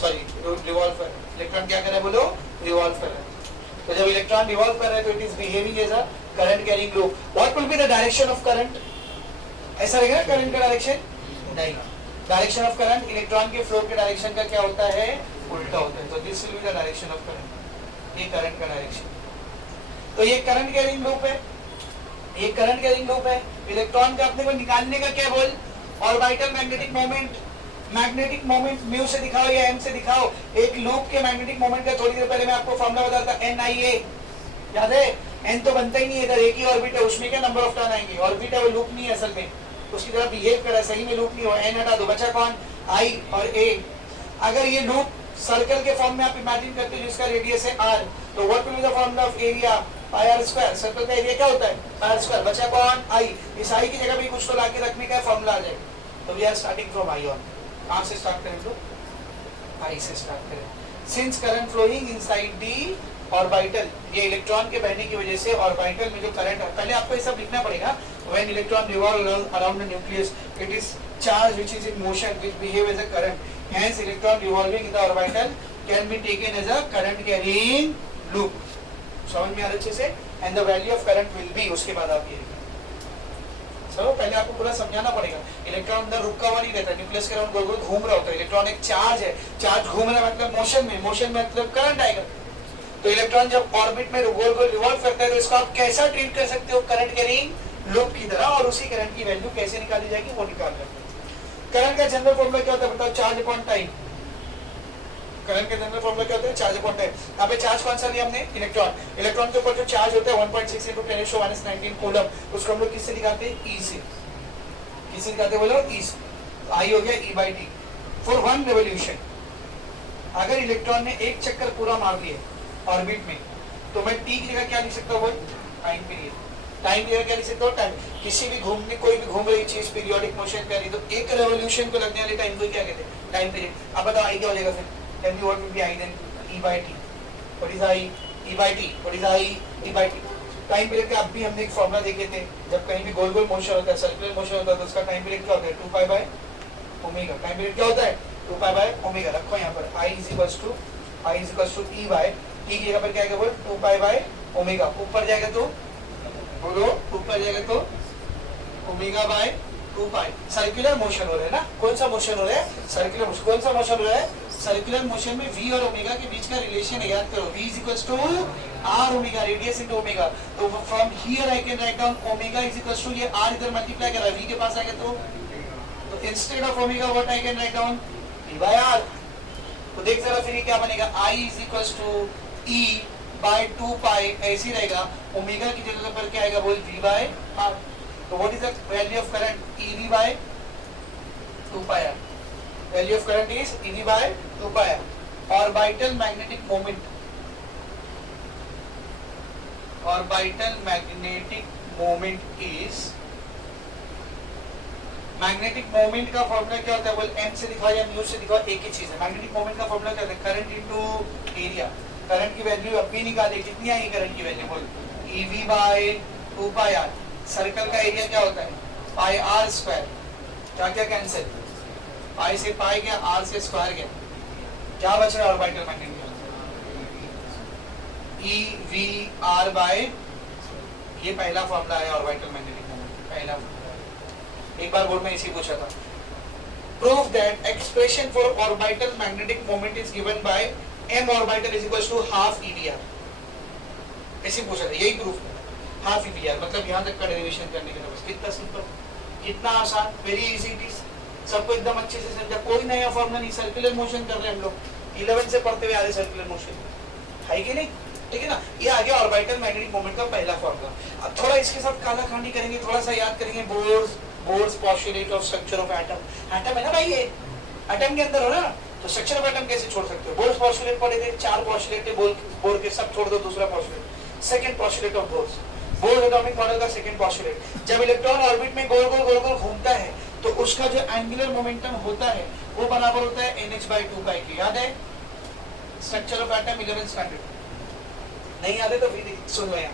सॉरी रिवॉल्व कर रहा है। इलेक्ट्रॉन क्या कर रहा है? बोलो, रिवॉल्व कर रहा है। तो जब इलेक्ट्रॉन रिवॉल्व कर रहा है तो it is behaving as a current carrying loop. What will be the direction of current? ऐसा रहेगा ना करंट का डायरेक्शन? नहीं, डायरेक्शन ऑफ करंट इलेक्ट्रॉन के फ्लो के डायरेक्शन का क्या होता है? उल्टा होता है। तो this will be the direction of current, ये करंट का डायरेक्शन। तो ये करंट कैरिंग लूप है, ये करंट कैरिंग लूप है। इलेक्ट्रॉन का अपने को निकालने का क्या बोल? Orbital magnetic moment. Magnetic moment mu से दिखाओ या एम से दिखाओ। एक लूप के मैग्नेटिक मोमेंट का थोड़ी देर पहले मैं आपको फॉर्मूला बताता था, NIA, याद है? एन तो बनता ही नहीं है, इधर एक ही ऑर्बिट है, उसमें क्या नंबर ऑफ टर्न आएंगे? ऑर्बिट है वो, लूप नहीं है असल में, उसकी तरह बिहेव कर रहा है, सही में लूप नहीं हो। एन हटा दो, बचा कौन? I और A। अगर ये लूप सर्कल के फॉर्म में आप इमेजिन करते हो जिसका रेडियस है R, तो what will be the formula of area? Pi R square. Circle का एरिया क्या होता है? Pi R square. बचा कौन? I। इस I की जगह भी कुछ तो लाके रखने का फॉर्मूला आ जाएगा। तो we are starting from I on. कहां से स्टार्ट करें? तो I से स्टार्ट करें। Since current flowing inside the orbital, ये इलेक्ट्रॉन के बहने की वजह से ऑर्बिटल में जो करंट है, पहले आपको ये सब लिखना पड़ेगा। When electron revolve around the nucleus, it is charge which is in motion which behave as a current. Hence electron revolving in the orbital can be taken as a current carrying loop। समझ में आ रहा अच्छे से? And the value of current will be, उसके बाद आप ये चलो पहले आपको पूरा समझाना पड़ेगा। इलेक्ट्रॉन अंदर रुका हुआ नहीं रहता, न्यूक्लियस के अराउंड गोल गोल घूम रहा होता है। इलेक्ट्रॉन एक चार्ज है, चार्ज घूम रहा है मतलब मोशन में, मोशन में मतलब करंट आएगा। तो इलेक्ट्रॉन जब ऑर्बिट में गोल गोल रिवॉल्व करता है तो इसको आप कैसा ट्रीट कर सकते हो? करंट कैरिंग लूप की तरह। और उसी करंट की वैल्यू कैसे निकाली जाएगी वो निकाल लेंगे। करंट का जनरल फॉर्मूला क्या होता है बताओ? Charge upon time. करंट के जनरल फॉर्मूला क्या होता है, चार्ज अपॉन टाइम। यहाँ पे चार्ज कौन सा लिया हमने, इलेक्ट्रॉन। इलेक्ट्रॉन के ऊपर जो चार्ज होता है 1.6 × 10⁻⁻19 कूलम, उसको हम लोग किससे दिखाते हैं, ई से। किससे दिखाते हैं बोलो, ई से। आई हो गया E/T फॉर 1 रेवोल्यूशन। अगर इलेक्ट्रॉन ने एक चक्कर पूरा मार दिया ऑर्बिट में, तो मैं टी की जगह क्या लिख सकता हूँ, टाइम पीरियड। टाइम की जगह क्या लिख सकता हूँ, टाइम। किसी भी घूमने, कोई भी घूम रही चीज पीरियोडिक मोशन कर रही, तो एक रेवोल्यूशन को लगने वाले टाइम को क्या कहते हैं, टाइम पीरियड। अब बताओ आई क्या हो जाएगा फिर, tell me what will be I then, E/T। What is I, E/T। What is I, E/T। Time period का अब भी हमने एक फॉर्मूला देखे थे, जब कहीं भी गोल गोल मोशन होता है, सर्कुलर मोशन होता है, तो उसका टाइम पीरियड क्या होता है, 2π/ω। टाइम पीरियड क्या होता है, 2π/ω। रखो यहाँ पर I = E/T की जगह पर क्या आएगा बोल, 2π/ω। ऊपर जाएगा तो बोलो, ऊपर जाएगा तो ω/2π। सर्कुलर मोशन हो रहा है ना, कौन सा मोशन हो रहा है, सर्कुलर मोशन। कौन सा मोशन हो रहा है, सर्कुलर मोशन में v और ω के बीच का रिलेशन है, याद करो, v = r ω, रेडियस इनटू ω। तो from here I can write down ω = ये r इधर मल्टीप्लाई कर रहा है, v के पास आएगा तो instead of ω what I can write down, v/r। तो देख जरा फिर ये क्या बनेगा, I = E/2π ऐसे ही रहेगा, ओमेगा की जगह पर क्या आएगा बोल, v/r। तो what is the value of current, EV/2πr। Value of current is EV/2πr। Orbital magnetic moment, orbital magnetic moment is, magnetic moment का फॉर्मूला क्या होता है बोल, m से दिखाओ या म्यू से दिखाओ, एक ही चीज है। मैग्नेटिक मोमेंट का फॉर्मूला क्या होता है, करंट इनटू एरिया। करंट की वैल्यू अब भी निकाले, कितनी आई करंट की वैल्यू बोल, EV/2πr। सर्कल का एरिया क्या होता है, πr²। क्या क्या कैंसिल, पाई से पाई गया, r से स्क्वायर गया, क्या बच रहा है ऑर्बिटल मैग्नेटिक, EV/r। ये पहला फॉर्मूला है ऑर्बिटल मैग्नेटिक मोमेंट, पहला। एक बार बोर्ड में इसी पूछा था, prove that expression for orbital magnetic moment is given by m orbital is equal to half EVR। ऐसे पूछा था, यही प्रूफ है, हाफ EVR। मतलब यहाँ तक का डेरिवेशन करने के लिए बस, कितना सिंपल, कितना आसान, वेरी इजी इट इज। सबको एकदम अच्छे से समझा, कोई नया फॉर्मूला नहीं। सर्कुलर मोशन कर रहे हैं हम लोग, 11 से पढ़ते हुए आ रहे सर्कुलर मोशन, है कि नहीं, ठीक है ना। ये आ गया ऑर्बिटल मैग्नेटिक मोमेंट का पहला फॉर्मूला। अब थोड़ा इसके साथ काला खानी करेंगे, थोड़ा सा याद करेंगे Bohr's postulate of structure of atom. Atom है ना भाई, ये एटम के अंदर हो ना, तो स्ट्रक्चर ऑफ एटम कैसे छोड़ सकते हो। बोर्स पोस्टुलेट पढ़े थे, 4 पोस्टुलेट थे बोर के, सब छोड़ दो, दूसरा postulate, second postulate of bourse atomic model का सेकंड पोस्टुलेट। जब इलेक्ट्रॉन ऑर्बिट में गोल गोल घूमता है, तो उसका जो एंगुलर मोमेंटम होता है वो बराबर होता है NH/2π के। याद है स्ट्रक्चर ऑफ एटम 11 स्टैंडर्ड, नहीं याद है तो फिर सुन लो। यहाँ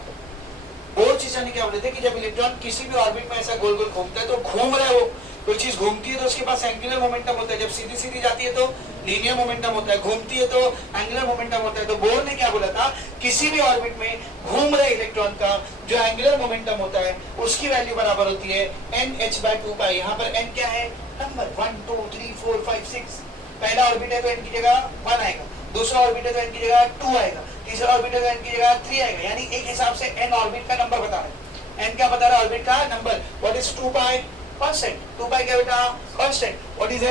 बोर चीज़ क्या बोले थे कि जब इलेक्ट्रॉन किसी भी ऑर्बिट में ऐसा गोल गोल घूमता है, तो घूम रहा है वो, कोई चीज घूमती है तो उसके पास एंगुलर मोमेंटम होता है, जब सीधी सीधी जाती है तो लीनियर मोमेंटम होता है, घूमती है तो एंगुलर मोमेंटम होता है। तो बोर ने क्या बोला था, किसी भी ऑर्बिट में घूम रहे इलेक्ट्रॉन का जो एंगुलर मोमेंटम होता है उसकी वैल्यू बराबर होती है NH/2π। यहाँ पर n क्या है, नंबर 1 2 3 4 5 6। पहला ऑर्बिट है तो n की जगह 1 आएगा, दूसरा ऑर्बिट है तो n की जगह 2 आएगा, तीसरा ऑर्बिट है तो n की जगह 3 आएगा। यानी एक हिसाब से n ऑर्बिट का नंबर बता रहा है। n क्या बता रहा है, ऑर्बिट का नंबर। What is 2π, constant. 2π क्या बेटा, constant. What is h,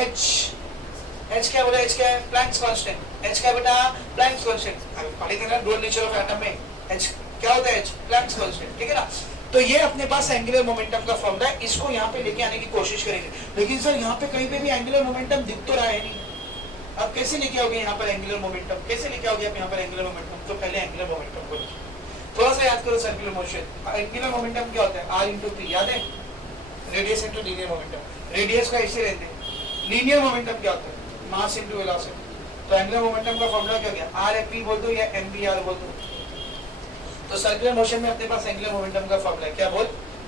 h क्या बोला, h क्या है, प्लैंक्स कांस्टेंट। h क्या बेटा, प्लैंक्स कांस्टेंट। अभी पढ़े थे ना डोल नेचर ऑफ एटम में, h क्या होता है, h प्लैंक्स कांस्टेंट, ठीक है ना। तो ये अपने पास एंगुलर मोमेंटम का फॉर्मूला है, इसको यहाँ पे लेके आने की कोशिश करेंगे। लेकिन सर यहाँ पे कहीं पे भी एंगुलर मोमेंटम दिख तो रहा है नहीं, अब कैसे लेके आओगे यहाँ पर एंगुलर मोमेंटम, कैसे लेके आओगे आप यहाँ पर एंगुलर मोमेंटम। तो पहले एंगुलर मोमेंटम को थोड़ा सा याद करो, सर्कुलर मोशन। एंगुलर मोमेंटम क्या होता है, r/p, याद है, radius into linear momentum. Radius का ऐसे रहते हैं। लीनियर मोमेंटम क्या होता है, मास इनटू वेलोसिटी। तो एंगुलर मोमेंटम का फॉर्मूला क्या गया, r/p बोल दो या mvr बोल दो। तो सर्कुलर मोशन में अपने पास एंगुलर मोमेंटम का फॉर्मूला क्या बोल,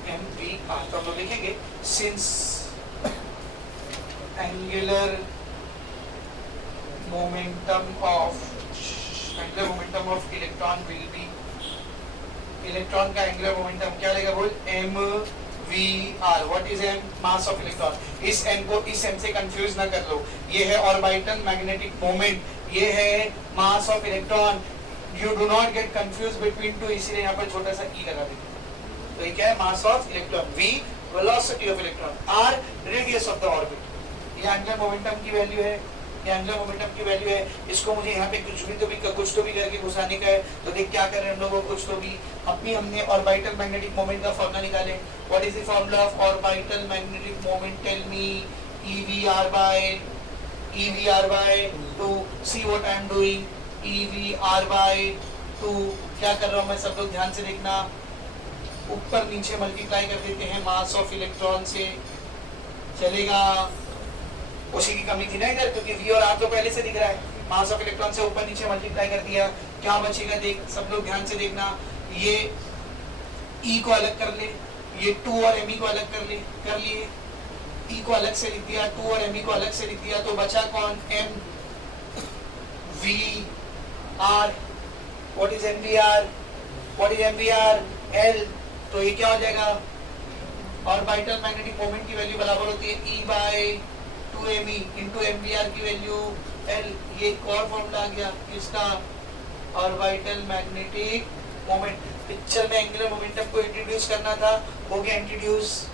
mvr। तो हम लोग लिखेंगे since angular momentum of electron will be, electron का एंगुलर मोमेंटम क्या लेगा बोल, mvr। What is m, mass of electron. इस m को इस m से कंफ्यूज ना कर लो, ये है ऑर्बिटल मैग्नेटिक मोमेंट, ये है मास of electron. You do not get confuse between two, इसीलिए यहाँ पर छोटा सा e लगा देते। तो ये क्या है, मास of electron, v velocity of electron, r radius of the orbit. ये एंगुलर मोमेंटम की वैल्यू है, ये एंगुलर मोमेंटम की वैल्यू है, इसको मुझे यहाँ पे कुछ तो भी करके घुसाने का है। तो देख क्या कर रहे हैं हम लोग, कुछ तो भी। अभी हमने ऑर्बिटल मैग्नेटिक मोमेंट का फॉर्मूला निकाले। What is the formula of orbital magnetic moment? Tell me. EVR by 2। See what I am doing, EVR by 2। क्या कर रहा हूँ मैं, सब लोग ध्यान से देखना। ऊपर नीचे मल्टीप्लाई कर देते हैं मास ऑफ इलेक्ट्रॉन से, चलेगा? उसी की कमी थी ना इधर, क्योंकि V और R तो पहले से दिख रहा है। मास ऑफ इलेक्ट्रॉन से ऊपर नीचे मल्टीप्लाई कर दिया, क्या बचेगा देख, सब लोग ध्यान से देखना। ये E को अलग कर ले, ये 2 और Me को अलग कर लिए। E को अलग से लिख दिया, 2 और Me को अलग से लिख दिया, तो बचा कौन? M V R। What is MVR? L। तो ये क्या हो जाएगा, ऑर्बिटल मैग्नेटिक मोमेंट की वैल्यू बराबर होती है E by 2me into MVR की वैल्यू L। ये एक और फॉर्मूला आ गया इसका, ऑर्बिटल मैग्नेटिक मोमेंट। पिक्चर में एंगुलर मोमेंटम को इंट्रोड्यूस करना था, हो गया इंट्रोड्यूस।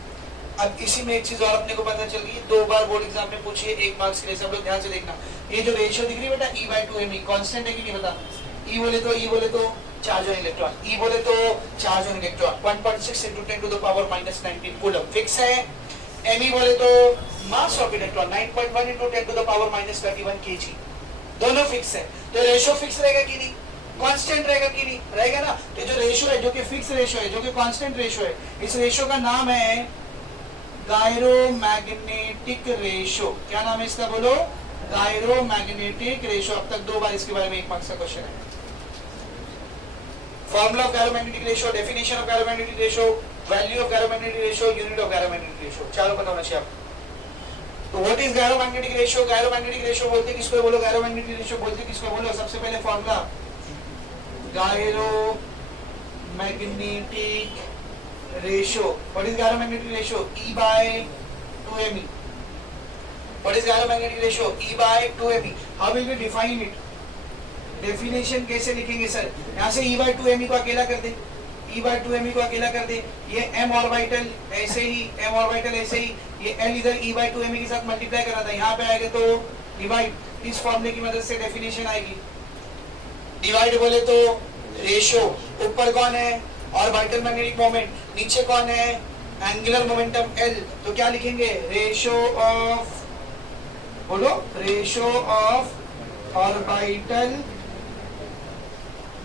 अब इसी में एक चीज और अपने को पता चल गई, 2 बार बोर्ड एग्जाम में पूछिए 1 मार्क्स के लिए, सब लोग ध्यान से देखना। ये जो रेशियो दिख रही है बेटा, E by 2me कांस्टेंट है कि नहीं बता? E बोले तो चार्ज ऑन इलेक्ट्रॉन, E बोले तो charge on electron. 1.6 into 10 to the power minus 19 coulomb fix है। Me बोले तो मास of electron 9.1 into 10 to the power minus 31 kg, दोनों फिक्स है। तो रेशियो फिक्स रहेगा कि नहीं, कांस्टेंट रहेगा कि नहीं? रहेगा ना। तो जो रेशियो है, जो कि फिक्स रेशियो है, जो कि कांस्टेंट रेशियो है, इस रेशियो का नाम है गायरोमैग्नेटिक रेशियो। क्या नाम है इसका, बोलो? Gyromagnetic ratio. अब तक 2 बार इसके बारे में 1 मार्क्स का क्वेश्चन है। Formula of gyromagnetic ratio, definition of gyromagnetic ratio, value of gyromagnetic ratio, unit of gyromagnetic ratio, चारों पता होना चाहिए आपको। तो what is gyromagnetic ratio? Gyromagnetic ratio बोलते किसको बोलो? Gyromagnetic ratio बोलते किसको बोलो? सबसे पहले formula, gyromagnetic ratio. What is gyromagnetic ratio? E by 2me. What is gyromagnetic ratio? E by 2me. How will we define it? Definition कैसे लिखेंगे सर? यहाँ से E by 2me को अकेला कर दे, E by 2me को अकेला कर दे। ये M ऑर्बिटल ऐसे ही, M ऑर्बिटल ऐसे ही, ये L इधर E by 2me के साथ मल्टीप्लाई करा था, यहाँ पे आएगा तो डिवाइड। इस फॉर्मूले की मदद से डेफिनेशन आएगी। डिवाइड बोले तो रेशियो, ऊपर कौन है? ऑर्बिटल मैग्नेटिक मोमेंट, नीचे कौन है? Angular momentum L। तो क्या लिखेंगे? रेशियो ऑफ, बोलो, ratio of orbital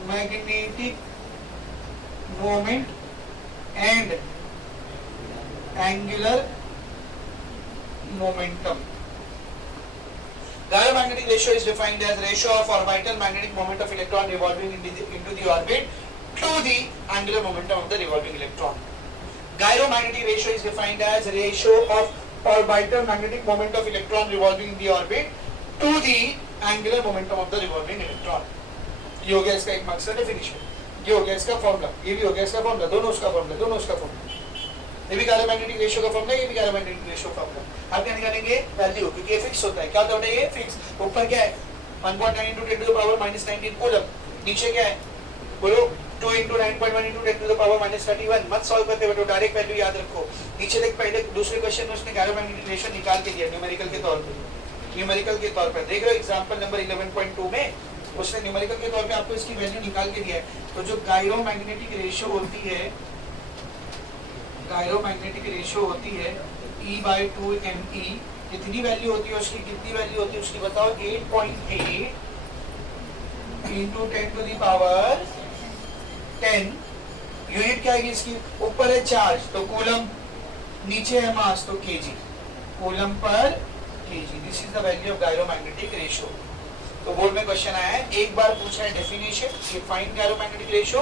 magnetic moment and angular momentum. Gyromagnetic ratio is defined as ratio of orbital magnetic moment of electron revolving into the orbit to the angular momentum of the revolving electron. Gyromagnetic ratio is defined as ratio of orbital magnetic moment of electron revolving in the orbit to the angular momentum of the revolving electron. ये हो गया इसका 1 marks का definition, ये हो गया इसका formula, ये भी हो गया इसका फॉर्मूला, दोनों उसका फॉर्मूला। ये भी गैरोमैग्नेटिक रेशियो का फॉर्मूला, ये भी गैरोमैग्नेटिक रेशियो फॉर्मूला। आप क्या निकालेंगे? वैल्यू, क्योंकि ये फिक्स होता है। क्या होता है ये? फिक्स। ऊपर क्या है? 1.9 into 10 to the power minus 19 coulomb. नीचे क्या है? बोलो 2 into 9.1 into 10 to the power minus 31। मत सॉल्व करते बेटो, डायरेक्ट वैल्यू याद रखो। नीचे देख, पहले दूसरे क्वेश्चन में उसने गैरोमैग्नेटिक रेशियो निकाल के दिया न्यूमेरिकल के तौर पर। न्यूमेरिकल के तौर पर देख रहे हो एग्जांपल नंबर 11.2 में उसने न्यूमेरिकल के तौर पे आपको इसकी वैल्यू निकाल के दिया है। तो जो गायरोमैग्नेटिक रेशियो होती है, गायरोमैग्नेटिक रेशियो होती है E by 2me, कितनी वैल्यू होती है उसकी? कितनी वैल्यू होती है उसकी बताओ? 8.8 into 10 to the power 10। Unit क्या है इसकी? ऊपर है चार्ज तो कूलम, नीचे है मास तो KG, coulomb per KG. This is the value of gyromagnetic ratio. तो बोर्ड में क्वेश्चन आया है, एक बार पूछा है डेफिनेशन, डिफाइन गायरोमैग्नेटिक रेशियो।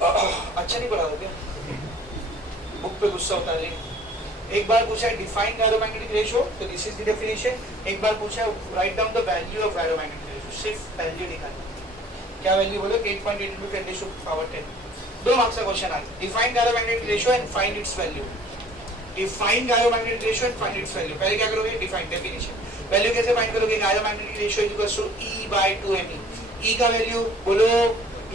अच्छा नहीं पढ़ा हो क्या? बुक पे गुस्सा होता है। एक बार पूछा है डिफाइन गायरोमैग्नेटिक रेशियो, तो दिस इज द डेफिनेशन। एक बार पूछा है write down the value of gyromagnetic ratio, सिर्फ वैल्यू निकालनी। क्या वैल्यू बोलो? 8.8 into 10 to the power 10। 2 marks का क्वेश्चन आ गया। Define gyromagnetic ratio and find its value. Define gyromagnetic ratio and find its value. पहले क्या करोगे? Define, definition. वैल्यू कैसे फाइंड करोगे? Gyromagnetic ratio is equal to E by 2me। E का value बोलो,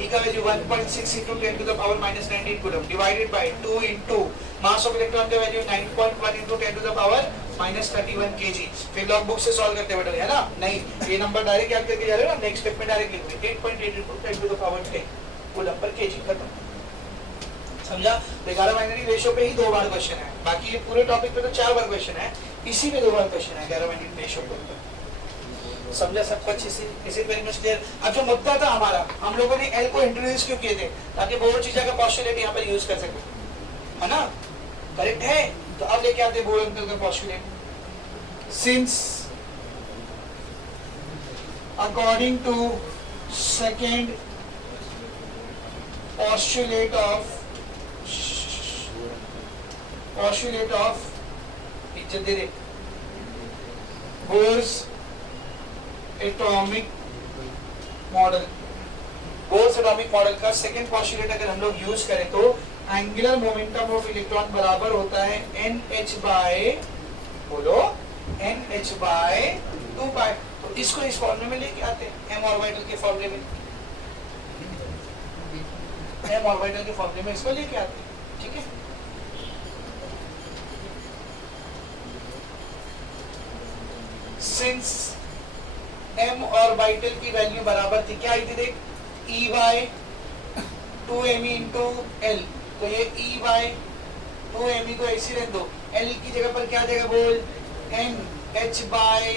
E का value 1.6 into 10 to the power minus 19 coulomb divided by 2 into mass of electron का value 9.1 into 10 to the power -31 kg। फिर log book से solve करते बैठो है ना, नहीं ये नंबर डायरेक्ट याद करके जा रहे हो ना, नेक्स्ट स्टेप में डायरेक्ट लिखोगे 8.8 into 10 to the power 10 वो नंबर kg, खत्म। समझा? 11 मैग्नेटिक रेशियो पे ही 2 बार क्वेश्चन है, बाकी ये पूरे टॉपिक पे तो 4 बार क्वेश्चन है, इसी में 2 बार क्वेश्चन है 11 मैग्नेटिक रेशियो के ऊपर। समझा सबको अच्छे से? इसी वेरी मच क्लियर। अब जो मुद्दा था हमारा, हम लोगों ने एल को इंट्रोड्यूस क्यों किए थे, ताकि बोर चीज़ों का पोस्टुलेट यहाँ पर यूज कर सके, है ना? करेक्ट है? तो अब लेके आते बोर अंकल का postulate. Since according to second postulate of इज्जत दे दे Bohr's atomic model, Bohr's atomic model का सेकंड पोस्टुलेट अगर हम लोग यूज करें तो एंगुलर मोमेंटम ऑफ इलेक्ट्रॉन बराबर होता है NH बाय, बोलो NH बाय 2 पाई। तो इसको इस फॉर्मूले में लेके आते हैं, m ऑर्बिटल के फॉर्मूले में, m ऑर्बिटल के फॉर्मूले में इसको लेके आते हैं, ठीक है? सिंस m ऑर्बिटल की वैल्यू बराबर थी, क्या आई थी देख, E by 2me into L, तो ये E बाय 2me को ऐसे रख दो, L की जगह पर क्या जगह बोल, NH बाय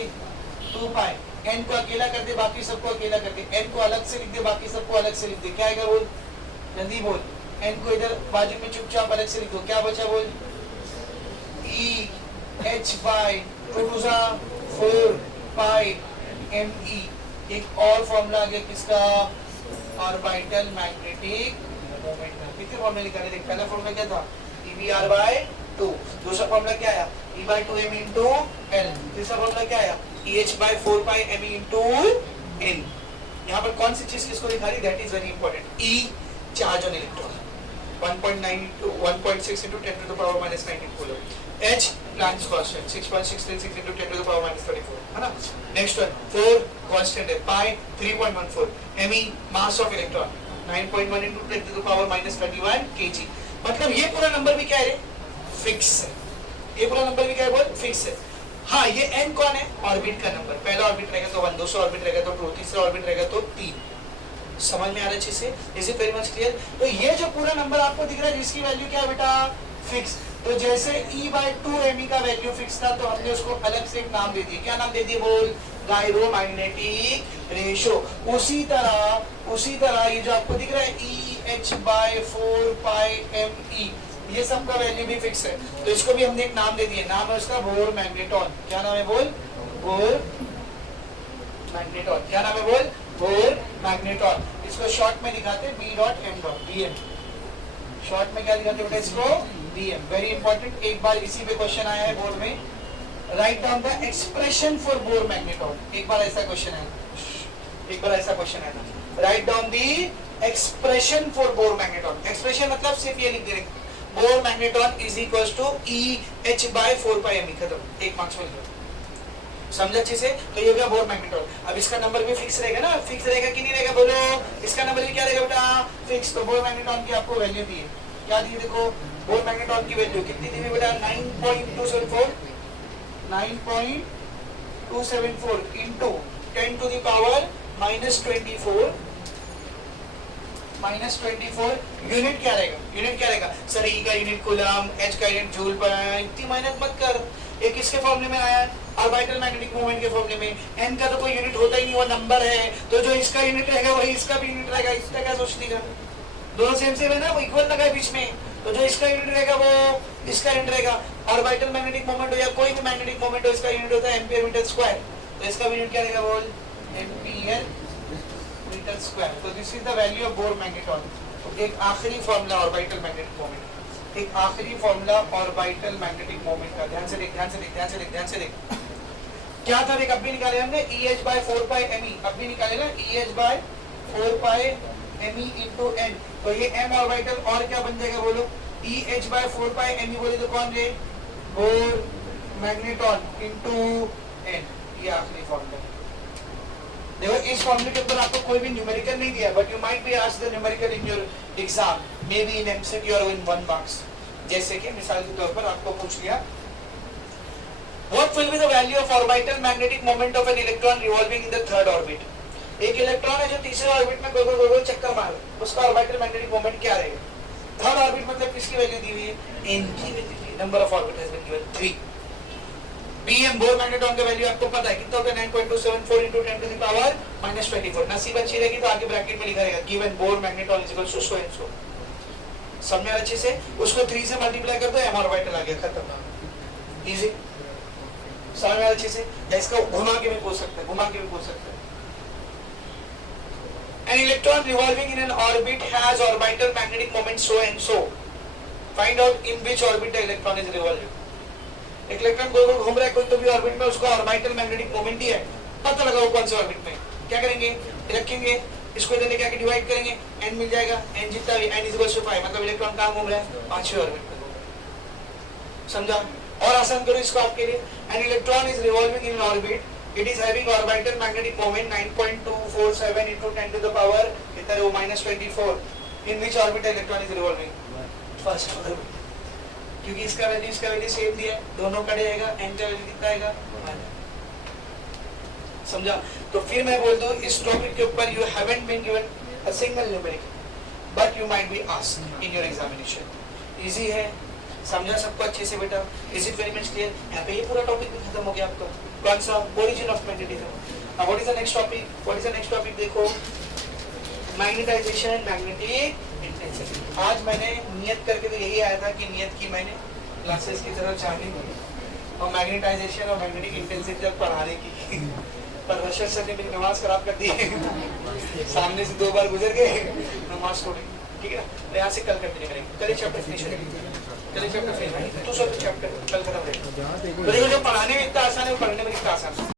2 पाई, n को अकेला कर दे बाकी सबको अकेला कर दे, n को अलग से लिख दे बाकी सबको अलग से लिख दे, क्या आएगा बोल, जल्दी बोल, n को इधर बाजू में चुपचाप अलग से लिख दो, क्या बचा बोल, E H bye 2 4 pi me। एक और फॉर्मूला आ गया किसका, ऑर्बिटल मैग्नेटिक मोमेंट का। कितने फॉर्मूला निकाले देख, पहला फॉर्मूला क्या था, EVR बाय 2, दूसरा फॉर्मूला क्या आया, E by 2me into L, तीसरा फॉर्मूला क्या आया, EH by 4 pi me into N। यहाँ पर कौन सी चीज किसको दिखा रही, that is very important. E charge on electron 1.6 into 10 to the power minus 19 coulomb. H Planck's constant 6.636 into 10 to the power minus 34, है ना? नेक्स्ट वन 4 कांस्टेंट है, पाई 3.14, me mass of electron 9.1 into 10 to the power minus 31 kg। मतलब ये पूरा number भी क्या है, fix है, ये पूरा नंबर भी क्या है बोल, फिक्स है। हाँ ये n कौन है, ऑर्बिट का नंबर, पहला ऑर्बिट रहेगा तो 1, दूसरा ऑर्बिट रहेगा तो 2, तीसरा ऑर्बिट रहेगा तो 3। समझ में आ रहा है अच्छे से? Is it very much clear? तो ये जो पूरा नंबर आपको दिख रहा है जिसकी वैल्यू क्या है बेटा, फिक्स। तो जैसे E बाय 2me का वैल्यू फिक्स था तो हमने उसको अलग से एक नाम दे दिया, क्या नाम दे दिया बोल, गायरोमैग्नेटिक रेशियो। उसी तरह ये जो आपको दिख रहा है EH बाय 4 पाई me, ये सब का वैल्यू भी फिक्स है, तो इसको भी हमने एक नाम दे दिया, नाम है उसका बोर मैग्नेटॉन। क्या नाम है बोल, बोर मैग्नेटॉन। क्या नाम है बोल, बोर मैग्नेटॉन। इसको शॉर्ट में दिखाते हैं B.M, शॉर्ट में क्या दिखाते हैं बेटा इसको, BM। वेरी इंपॉर्टेंट, एक बार इसी पे क्वेश्चन आया है बोर्ड में, write down the expression for Bohr magneton. एक बार ऐसा क्वेश्चन है, write down the expression for Bohr magneton. Expression मतलब सिर्फ ये लिख दे रहे, Bohr magneton is equal to EH by 4 pi me, खत्म, 1 मार्क्स मिल गया। समझा अच्छे से? तो ये होगा बोर मैग्नेटॉन। अब इसका नंबर भी फिक्स रहेगा ना, फिक्स रहेगा कि नहीं रहेगा बोलो, इसका नंबर भी क्या रहेगा बेटा, फिक्स। तो बोर मैग्नेटॉन की आपको वैल्यू दी है, क्या दी है देखो, बोर मैग्नेटॉन की वैल्यू कितनी दी है बेटा, 9.274 into 10 to the power minus 24 unit क्या रहेगा, सर E का यूनिट कूलम, H का यूनिट जूल पर आया, इतनी मेहनत मत कर। एक किसके फॉर्मूले में आया, ऑर्बिटल मैग्नेटिक मोमेंट के फॉर्मूले में, n का तो कोई यूनिट होता ही नहीं, वो नंबर है, तो जो इसका यूनिट रहेगा वही इसका भी यूनिट रहेगा, इसका क्या सोचती है, दोनों सेम है ना, वो इक्वल लगा है बीच में, तो जो इसका यूनिट रहेगा वो इसका यूनिट रहेगा। ऑर्बिटल मैग्नेटिक मोमेंट हो या कोई भी मैग्नेटिक मोमेंट हो, इसका यूनिट होता है एम्पियर मीटर स्क्वायर, तो इसका यूनिट क्या रहेगा बोल, एम्पियर मीटर स्क्वायर। तो this is the value of bore magneton. तो एक आखिरी फॉर्मूला ऑर्बिटल मैग्नेटिक मोमेंट, एक आखिरी फॉर्मूला ऑर्बिटल मैग्नेटिक मोमेंट का, ध्यान से देख क्या था देख, अभी निकाले हमने EH बाय 4 पाई me, अभी निकाले ना EH by 4 pi me into n, तो ये m ऑर्बिटल और क्या बन जाएगा बोलो, EH बाय 4 पाई me बोले तो कौन रे, बोर मैग्नेटॉन into n। ये आखिरी फॉर्मूला। देखो इस फॉर्मूले के ऊपर आपको कोई भी न्यूमेरिकल नहीं दिया, but you might be asked the numerical in your exam, may be in MCQ और इन 1 मार्क्स। जैसे कि मिसाल के तौर पर आपको पूछ लिया What will be the value of orbital magnetic moment of an electron revolving in the third orbit? एक इलेक्ट्रॉन है जो तीसरे ऑर्बिट में गोल गोल चक्कर मार रहा है, उसका ऑर्बिटल मैग्नेटिक मोमेंट क्या रहेगा? थर्ड ऑर्बिट मतलब किसकी वैल्यू दी हुई है? n की वैल्यू दी है। Number of orbit has been given 3। Bm Bohr magnetron का वैल्यू आपको पता है कितना होता है? 9.274 into 10 to the power -24। नसीब अच्छी रहेगी तो आगे ब्रैकेट में लिखा रहेगा given Bohr magnetron is equal to so and so. समझ में अच्छे से? उसको 3 से मल्टीप्लाई कर दो, m ऑर्बिटल आ गया, खत्म। इजी समझ में अच्छे से? या इसका घुमा के भी पूछ सकते हैं, An electron revolving in an orbit has orbital magnetic moment so and so. Find out in which orbit the electron is revolving. एक इलेक्ट्रॉन गोल गोल घूम रहा है कोई तो भी ऑर्बिट में, उसका ऑर्बिटल मैग्नेटिक मोमेंट ही है, पता लगाओ कौन से ऑर्बिट में। क्या करेंगे? रखेंगे, इसको इधर लेके आके डिवाइड करेंगे, n मिल जाएगा, n जितना भी n = 5, मतलब इलेक्ट्रॉन कहाँ घूम रहा है? पांचवें ऑर्बिट में घूम रहा है। समझा? और आसान करो इसको आपके लिए। An electron is revolving in an orbit. It is having orbital magnetic moment 9.247 into 10 to the power कितना है वो -24। In which orbit the electron is revolving? First orbit। क्योंकि इसका वैल्यू सेम दिया है, दोनों कट जाएगा, n का वैल्यू कितना आएगा? 1। समझा? तो फिर मैं बोल दूं इस टॉपिक के ऊपर you haven't been given a single numerical, but you might be asked in your examination। Easy है, समझा सबको अच्छे से बेटा? Is it very much clear? यहाँ पे ये पूरा टॉपिक भी खत्म हो गया आपका। कौन सा? Origin of magnetism। Now what is the next topic? What is the next topic? देखो, मैग्नेटाइजेशन, मैग्नेटिक इंटेंसिटी। आज मैंने नियत करके तो यही आया था कि नियत की मैंने क्लासेस की तरफ जाने की और मैग्नेटाइजेशन और मैग्नेटिक इंटेंसिटी तक पढ़ाने की, पर रशद सर ने मेरी नमाज खराब कर दी सामने से 2 बार गुजर गए, नमाज छोड़ दी। ठीक है ना? तो यहाँ से कल कंटिन्यू करेंगे। कल चैप्टर फिनिश करेंगे, कल चैप्टर फिनिश, तो सब चैप्टर कल खत्म रहेगा। तो देखो जो पढ़ाने में इतना आसान है वो पढ़ने में कितना आसान है।